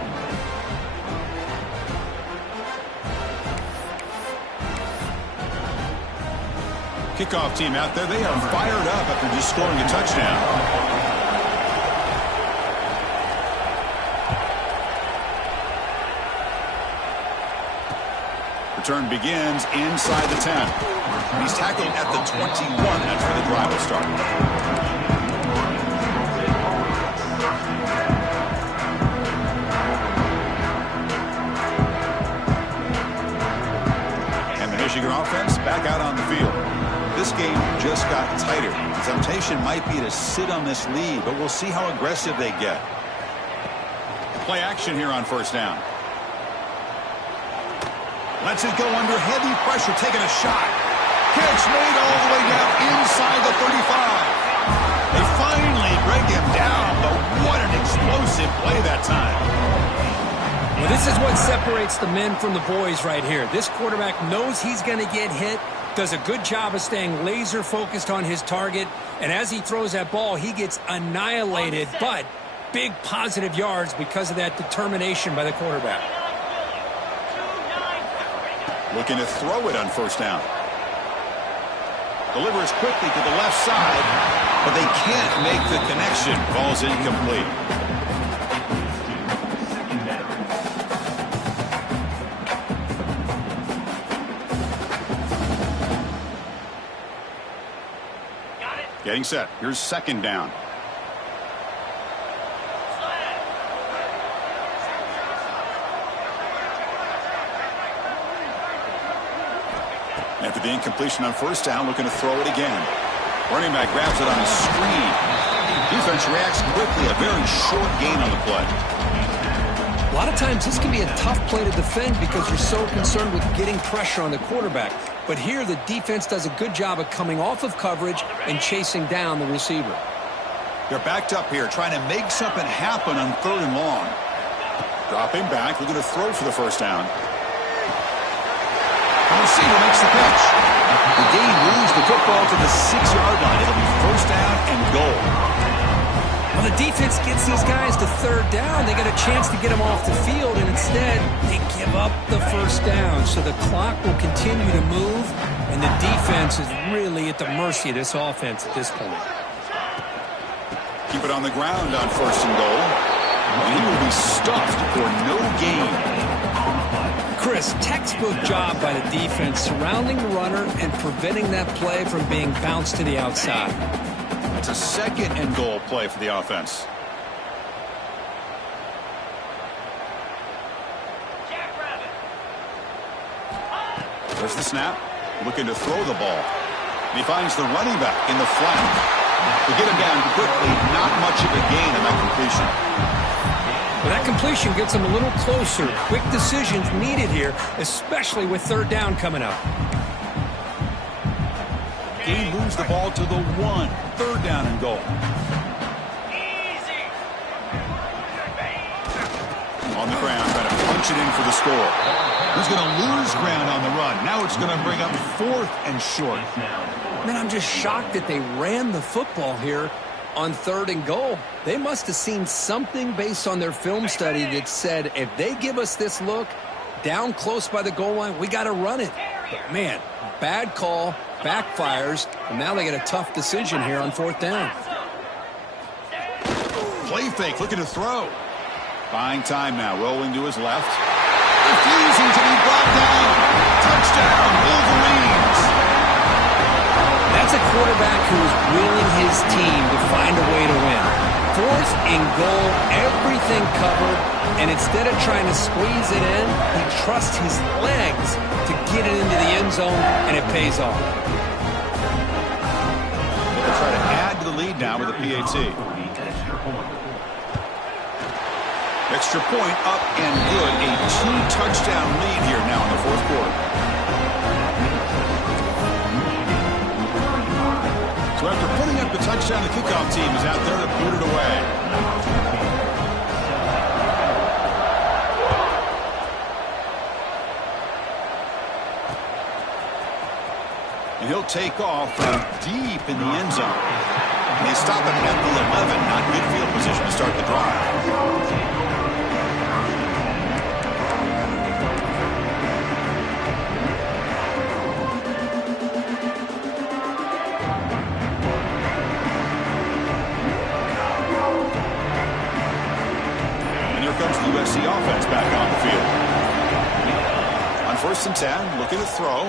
Kickoff team out there. They are fired up after just scoring a touchdown. Return begins inside the 10. He's tackled at the 21. That's where the drive will start. And the Michigan offense back out on the field. This game just got tighter. The temptation might be to sit on this lead, but we'll see how aggressive they get. Play action here on first down. Lets it go under heavy pressure, taking a shot. Catch made all the way down inside the 35. They finally bring him down, but what an explosive play that time. Well, this is what separates the men from the boys right here. This quarterback knows he's going to get hit, does a good job of staying laser focused on his target, and as he throws that ball, he gets annihilated, but big positive yards because of that determination by the quarterback. Looking to throw it on first down. Delivers quickly to the left side, but they can't make the connection. Ball's incomplete. Getting set. Here's second down. After the incompletion on first down, looking to throw it again. Running back grabs it on a screen. Defense reacts quickly. A very short gain on the play. A lot of times this can be a tough play to defend because you're so concerned with getting pressure on the quarterback. But here the defense does a good job of coming off of coverage and chasing down the receiver. They're backed up here, trying to make something happen on third and long. Dropping back, looking to throw for the first down. The receiver makes the catch. The game moves the football to the 6-yard line. It'll be first down and goal. Well, the defense gets these guys to third down. They get a chance to get them off the field, and instead they give up the first down. So the clock will continue to move, and the defense is really at the mercy of this offense at this point. Keep it on the ground on first and goal. And he will be stuffed for no gain. Chris, textbook job by the defense surrounding the runner and preventing that play from being bounced to the outside. It's a second and goal play for the offense. There's the snap. Looking to throw the ball. And he finds the running back in the flat. To get him down quickly, not much of a gain on that completion. Well, that completion gets them a little closer. Quick decisions needed here, especially with third down coming up. He moves the ball to the 1. Third down and goal. On the ground, trying to punch it in for the score. He's going to lose ground on the run. Now it's going to bring up 4th and short. Man, I'm just shocked that they ran the football here on third and goal. They must have seen something based on their film study that said, if they give us this look down close by the goal line, we got to run it. But man, bad call, backfires, and now they get a tough decision here on fourth down. Play fake, looking to throw. Buying time now, rolling to his left. Refusing to be brought down. Touchdown, Wolverines. That's a quarterback who is willing his team to find a way to win. Fourth and goal, everything covered, and instead of trying to squeeze it in, he trusts his legs to get it into the end zone, and it pays off. They'll try to add to the lead now with a PAT. Extra point up and good. A 2-touchdown lead here now in the fourth quarter. So after putting up the touchdown, the kickoff team is out there to boot it away. And he'll take off from deep in the end zone. And they stop him at the 11. Not good field position to start the drive. USC offense back on the field. On 1st and 10, looking to throw.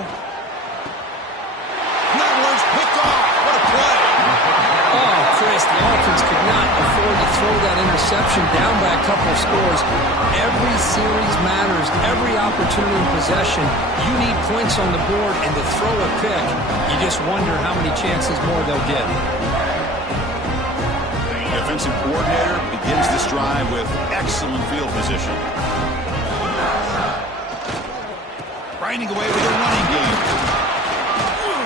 That one's picked off. What a play. Oh, Chris, the offense could not afford to throw that interception down by a couple of scores. Every series matters. Every opportunity in possession. You need points on the board, and to throw a pick, you just wonder how many chances more they'll get. Defensive coordinator begins this drive with excellent field position. Grinding away with a running game.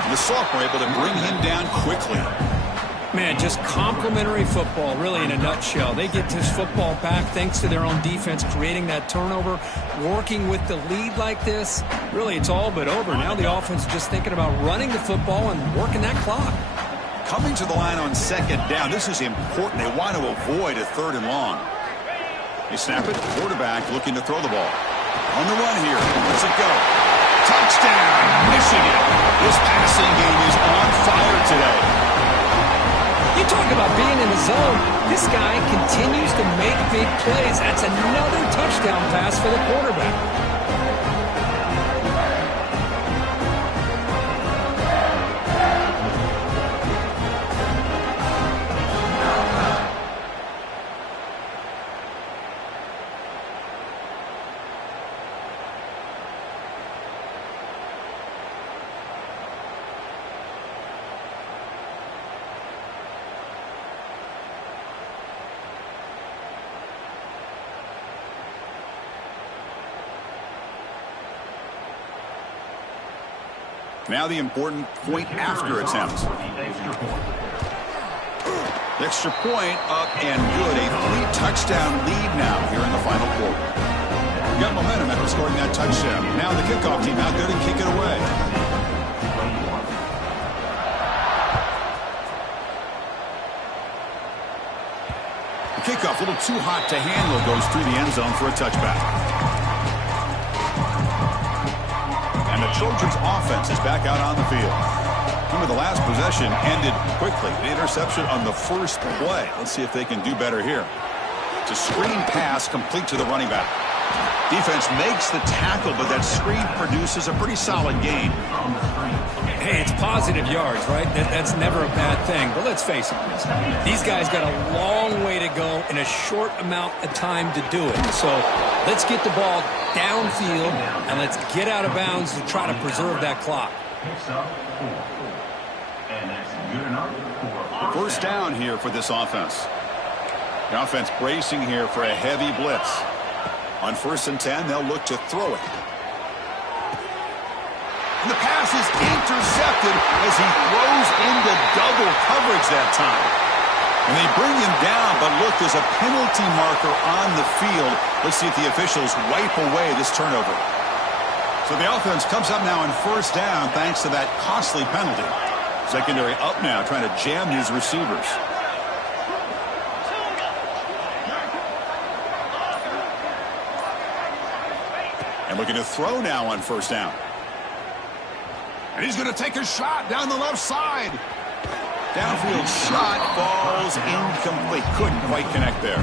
The sophomore able to bring him down quickly. Man, just complimentary football, really, in a nutshell. They get this football back thanks to their own defense, creating that turnover, working with the lead like this. Really, it's all but over. Now the offense is just thinking about running the football and working that clock. Coming to the line on 2nd down. This is important. They want to avoid a 3rd and long. They snap it. Quarterback looking to throw the ball. On the run here. Let's it go. Touchdown, Michigan. This passing game is on fire today. You talk about being in the zone. This guy continues to make big plays. That's another touchdown pass for the quarterback. Now the important point after attempt. The extra point up and good. A 3-touchdown lead now here in the final quarter. Got momentum after scoring that touchdown. Now the kickoff team out there to kick it away. The kickoff, a little too hot to handle, goes through the end zone for a touchback. And the Trojans offense is back out on the field. Remember, the last possession ended quickly. The interception on the first play. Let's see if they can do better here. It's a screen pass complete to the running back. Defense makes the tackle, but that screen produces a pretty solid gain. Hey, it's positive yards, right? That's never a bad thing. But let's face it, these guys got a long way to go in a short amount of time to do it. So let's get the ball downfield, and let's get out of bounds to try to preserve that clock. First down here for this offense. The offense bracing here for a heavy blitz. On 1st and 10, they'll look to throw it. And the pass is intercepted as he throws into double coverage that time. And they bring him down, but look, there's a penalty marker on the field. Let's see if the officials wipe away this turnover. So the offense comes up now on 1st down thanks to that costly penalty. Secondary up now, trying to jam these receivers. And looking to throw now on 1st down. And he's going to take a shot down the left side. Downfield shot falls incomplete. Couldn't quite connect there.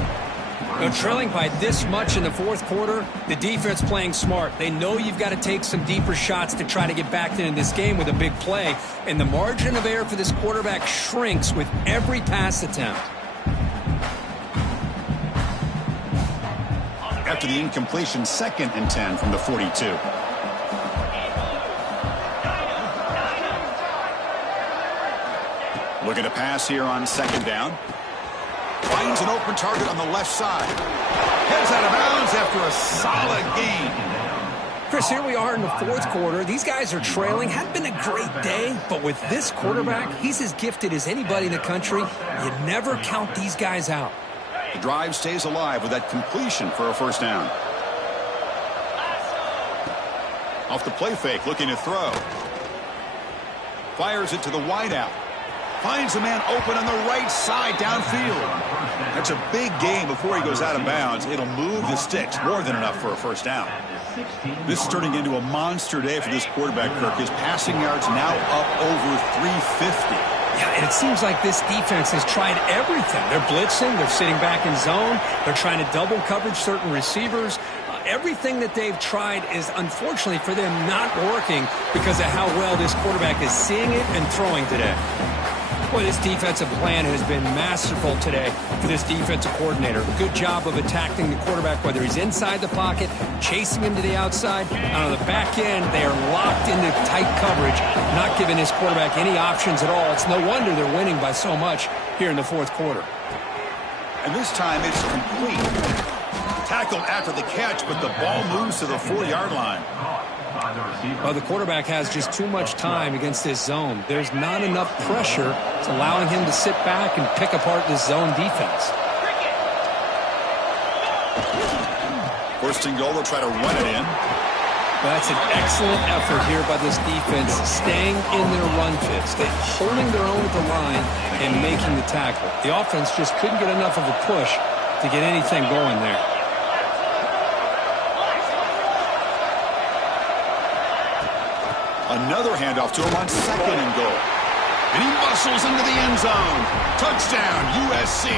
Now, trailing by this much in the fourth quarter, the defense playing smart. They know you've got to take some deeper shots to try to get back into this game with a big play. And the margin of error for this quarterback shrinks with every pass attempt. After the incompletion, 2nd and 10 from the 42. Looking to pass here on 2nd down. Finds an open target on the left side. Heads out of bounds after a solid gain. Chris, here we are in the fourth quarter. These guys are trailing. Hadn't been a great day, but with this quarterback, he's as gifted as anybody in the country. You never count these guys out. The drive stays alive with that completion for a first down. Off the play fake, looking to throw. Fires it to the wideout. Finds a man open on the right side downfield. That's a big gain before he goes out of bounds. It'll move the sticks, more than enough for a first down. This is turning into a monster day for this quarterback, Kirk. His passing yards now up over 350. Yeah, and it seems like this defense has tried everything. They're blitzing, they're sitting back in zone, they're trying to double coverage certain receivers. Everything that they've tried is, unfortunately for them, not working because of how well this quarterback is seeing it and throwing today. Boy, this defensive plan has been masterful today for this defensive coordinator. Good job of attacking the quarterback, whether he's inside the pocket, chasing him to the outside. And on the back end, they are locked into tight coverage, not giving this quarterback any options at all. It's no wonder they're winning by so much here in the fourth quarter. And this time it's complete. Tackled after the catch, but the ball moves to the 4-yard line. Well, the quarterback has just too much time against this zone. There's not enough pressure. It's allowing him to sit back and pick apart this zone defense. First and goal, they'll try to run it in. Well, that's an excellent effort here by this defense, staying in their run fits, holding their own at the line and making the tackle. The offense just couldn't get enough of a push to get anything going there. Another handoff to him on second and goal. And he muscles into the end zone. Touchdown, USC.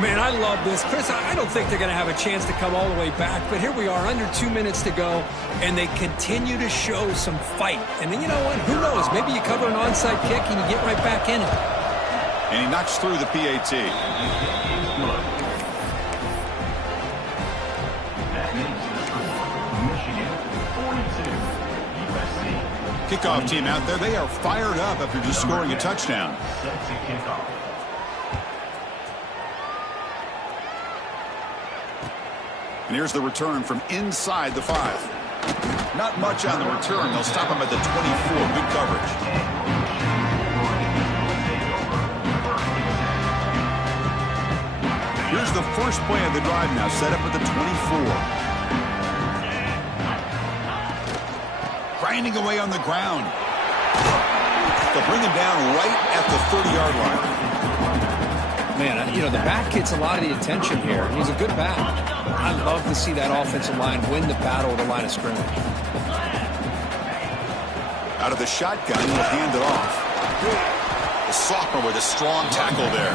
Man, I love this. Chris, I don't think they're going to have a chance to come all the way back, but here we are, under 2 minutes to go, and they continue to show some fight. And then, you know what? Who knows? Maybe you cover an onside kick and you get right back in it. And he knocks through the PAT. Kickoff team out there, they are fired up after just scoring a touchdown. And here's the return from inside the 5. Not much on the return. They'll stop him at the 24. Good coverage. Here's the first play of the drive now, set up at the 24. Grinding away on the ground. They'll bring him down right at the 30-yard line. Man, you know, the back gets a lot of the attention here. He's a good back. I love to see that offensive line win the battle at the line of scrimmage. Out of the shotgun, he'll hand it off. The sophomore with a strong tackle there.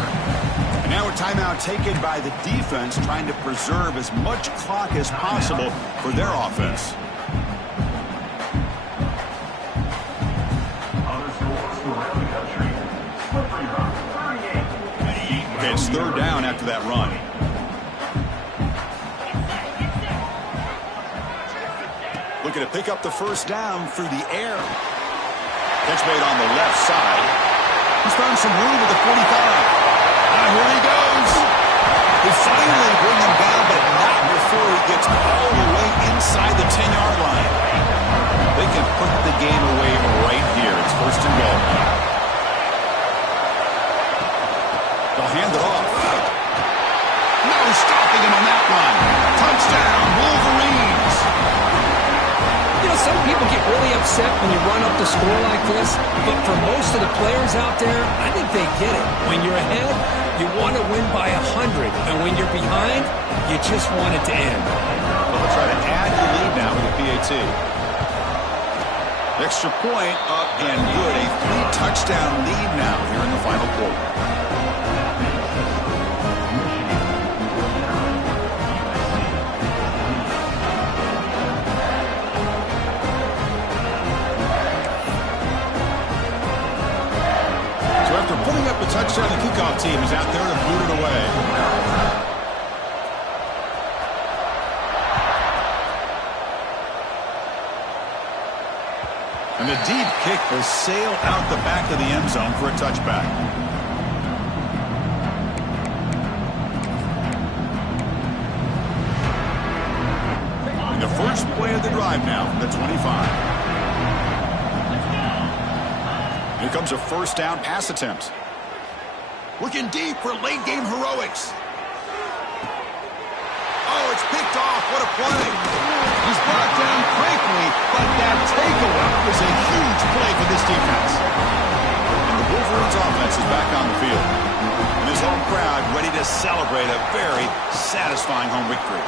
And now a timeout taken by the defense, trying to preserve as much clock as possible for their offense. Okay, it's third down after that run. Looking to pick up the first down through the air. Catch made on the left side. He's found some room at the 45. And here he goes. They finally bring him down, but not before he gets all the way inside the 10-yard line. They can put the game away right here. It's first and goal. They'll hand it off. No stopping him on that one. Touchdown, Wolverines. You know, some people get really upset when you run up the score like this, but for most of the players out there, I think they get it. When you're ahead, you want to win by 100, and when you're behind, you just want it to end. Well, they'll try to add the lead now with the PAT. Extra point up and good. A 3-touchdown lead now here in the final quarter. Putting up a touchdown, the kickoff team is out there to boot it away. And the deep kick will sail out the back of the end zone for a touchback. drive now from the 25. Here comes a first down pass attempt. Looking deep for late game heroics. Oh, it's picked off. What a play. He's brought down quickly, but that takeaway was a huge play for this defense. And the Wolverines offense is back on the field. And his home crowd ready to celebrate a very satisfying home victory.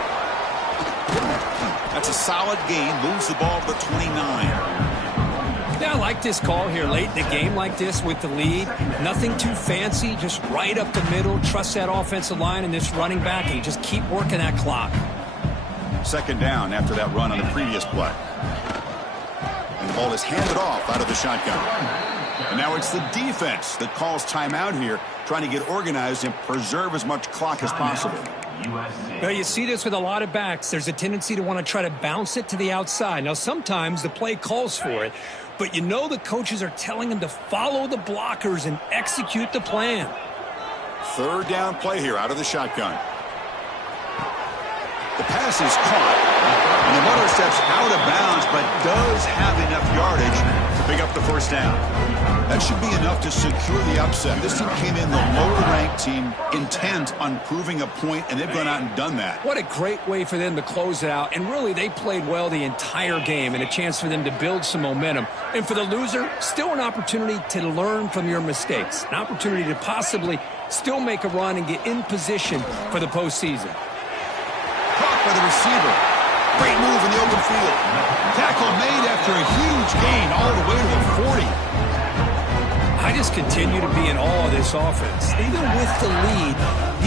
That's a solid gain. Moves the ball to the 29. Yeah, I like this call here late in the game like this with the lead. Nothing too fancy, just right up the middle. Trust that offensive line and this running back, and you just keep working that clock. Second down after that run on the previous play. And the ball is handed off out of the shotgun. And now it's the defense that calls timeout here, trying to get organized and preserve as much clock as possible. Well, you see this with a lot of backs. There's a tendency to want to try to bounce it to the outside. Now, sometimes the play calls for it, but you know the coaches are telling them to follow the blockers and execute the plan. Third down play here out of the shotgun. The pass is caught, and the runner steps out of bounds, but does have enough yardage to pick up the first down. That should be enough to secure the upset. This team came in the lower-ranked team, intent on proving a point, and they've gone out and done that. What a great way for them to close it out, and really they played well the entire game, and a chance for them to build some momentum. And for the loser, still an opportunity to learn from your mistakes, an opportunity to possibly still make a run and get in position for the postseason. Caught by the receiver. Great move in the open field. Tackle made after a huge gain all the way to the 40. I just continue to be in awe of this offense. Even with the lead,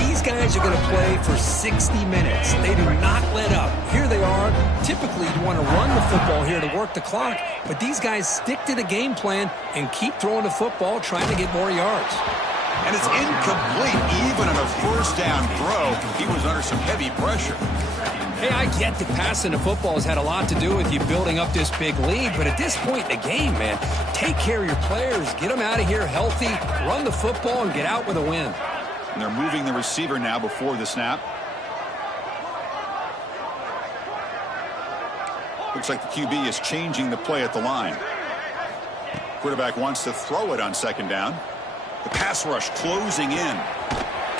these guys are going to play for 60 minutes. They do not let up. Here they are. Typically, you want to run the football here to work the clock, but these guys stick to the game plan and keep throwing the football, trying to get more yards. And it's incomplete. Even on a first down throw, he was under some heavy pressure. Hey, I get that passing the football has had a lot to do with you building up this big lead, but at this point in the game, man, take care of your players, get them out of here healthy, run the football, and get out with a win. And they're moving the receiver now before the snap. Looks like the QB is changing the play at the line. Quarterback wants to throw it on second down. The pass rush closing in.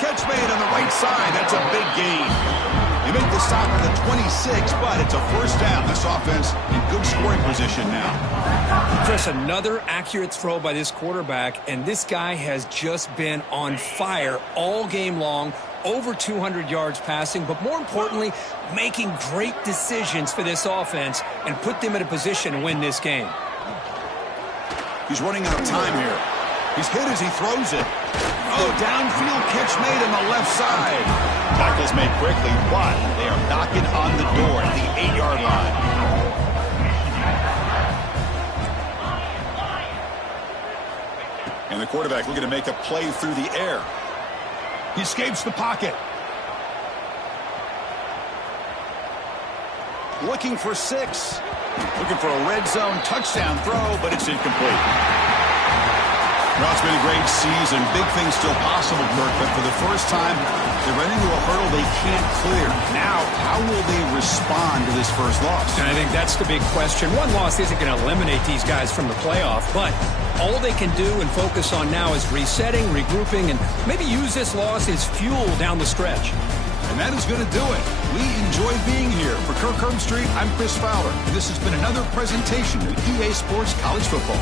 Catch made on the right side. That's a big gain. They make the stop on the 26, but it's a first down. This offense in good scoring position now. Chris, another accurate throw by this quarterback, and this guy has just been on fire all game long. Over 200 yards passing, but more importantly, making great decisions for this offense and put them in a position to win this game. He's running out of time here. He's hit as he throws it. Oh, downfield catch made on the left side. Tackle's made quickly, but they are knocking on the door at the 8-yard line. And the quarterback looking to make a play through the air. He escapes the pocket. Looking for 6. Looking for a red zone touchdown throw, but it's incomplete. Well, it's been a great season. Big things still possible, Kirk, but for the first time, they're running into a hurdle they can't clear. Now, how will they respond to this first loss? And I think that's the big question. One loss isn't going to eliminate these guys from the playoff, but all they can do and focus on now is resetting, regrouping, and maybe use this loss as fuel down the stretch. And that is going to do it. We enjoy being here. For Kirk Herbstreit, I'm Chris Fowler, and this has been another presentation of EA Sports College Football.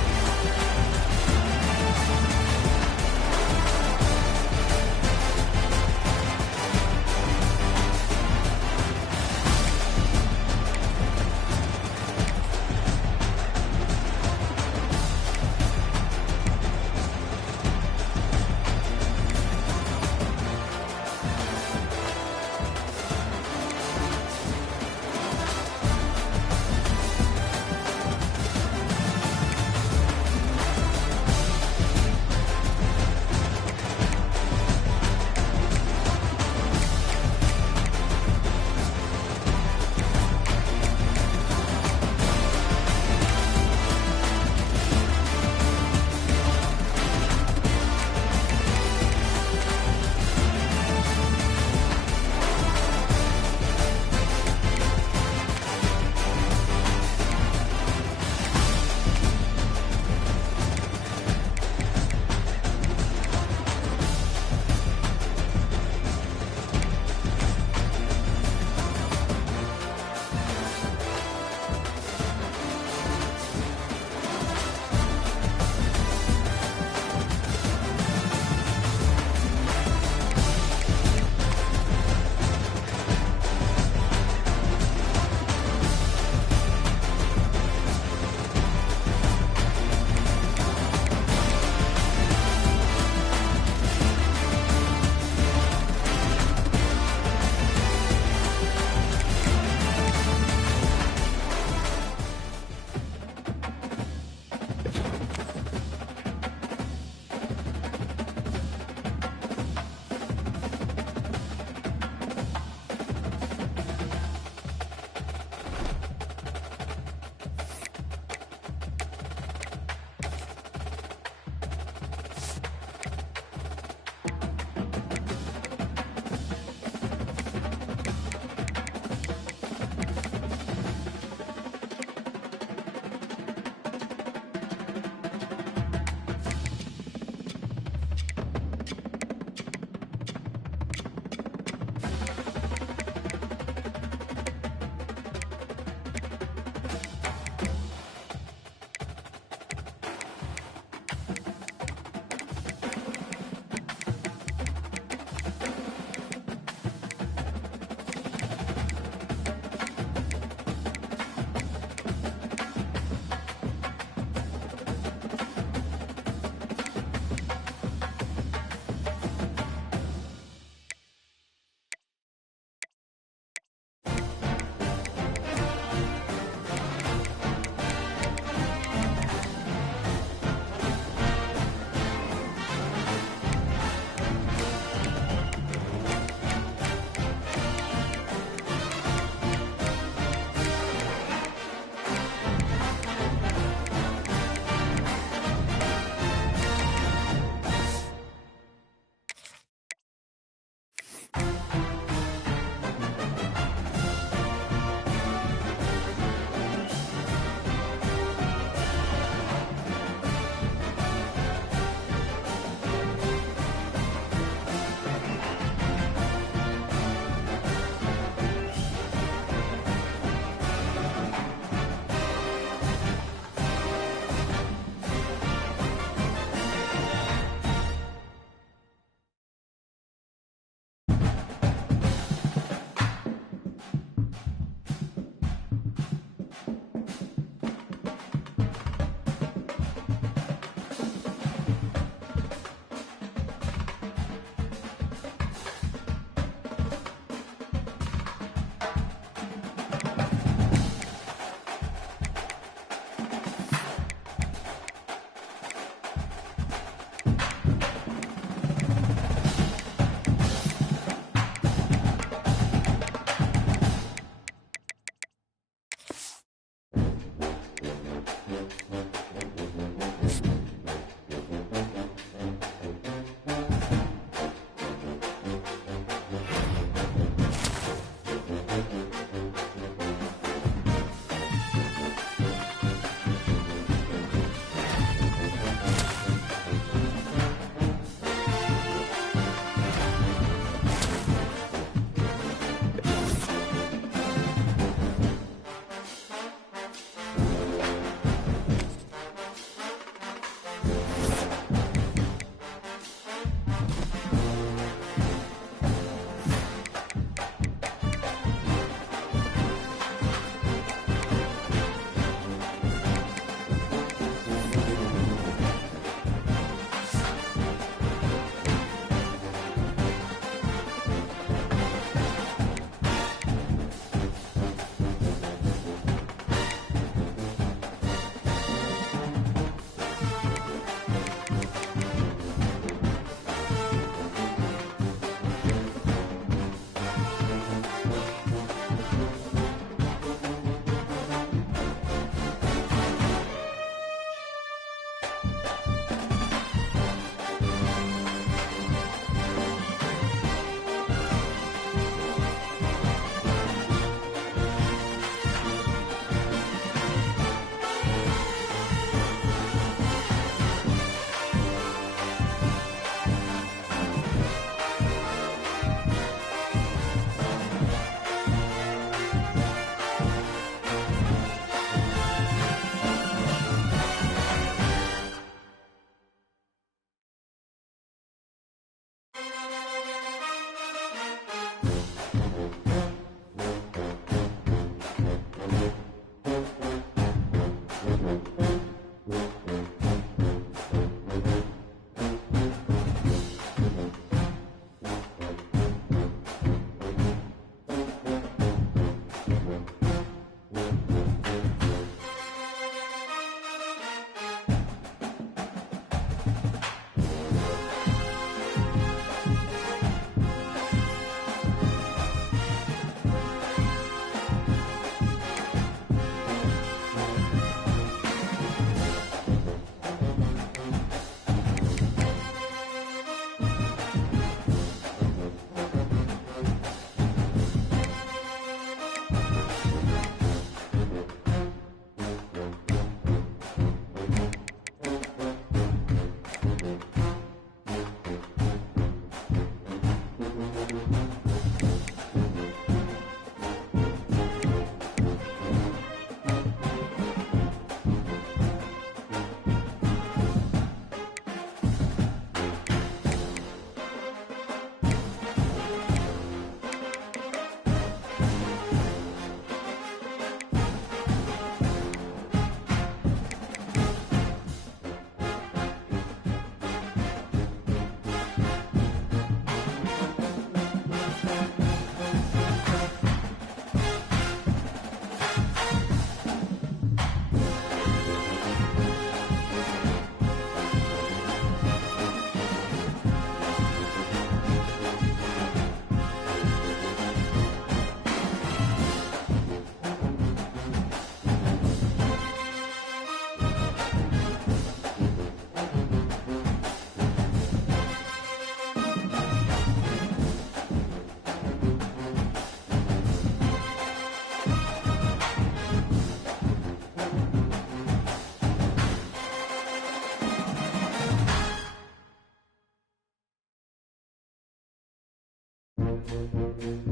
down.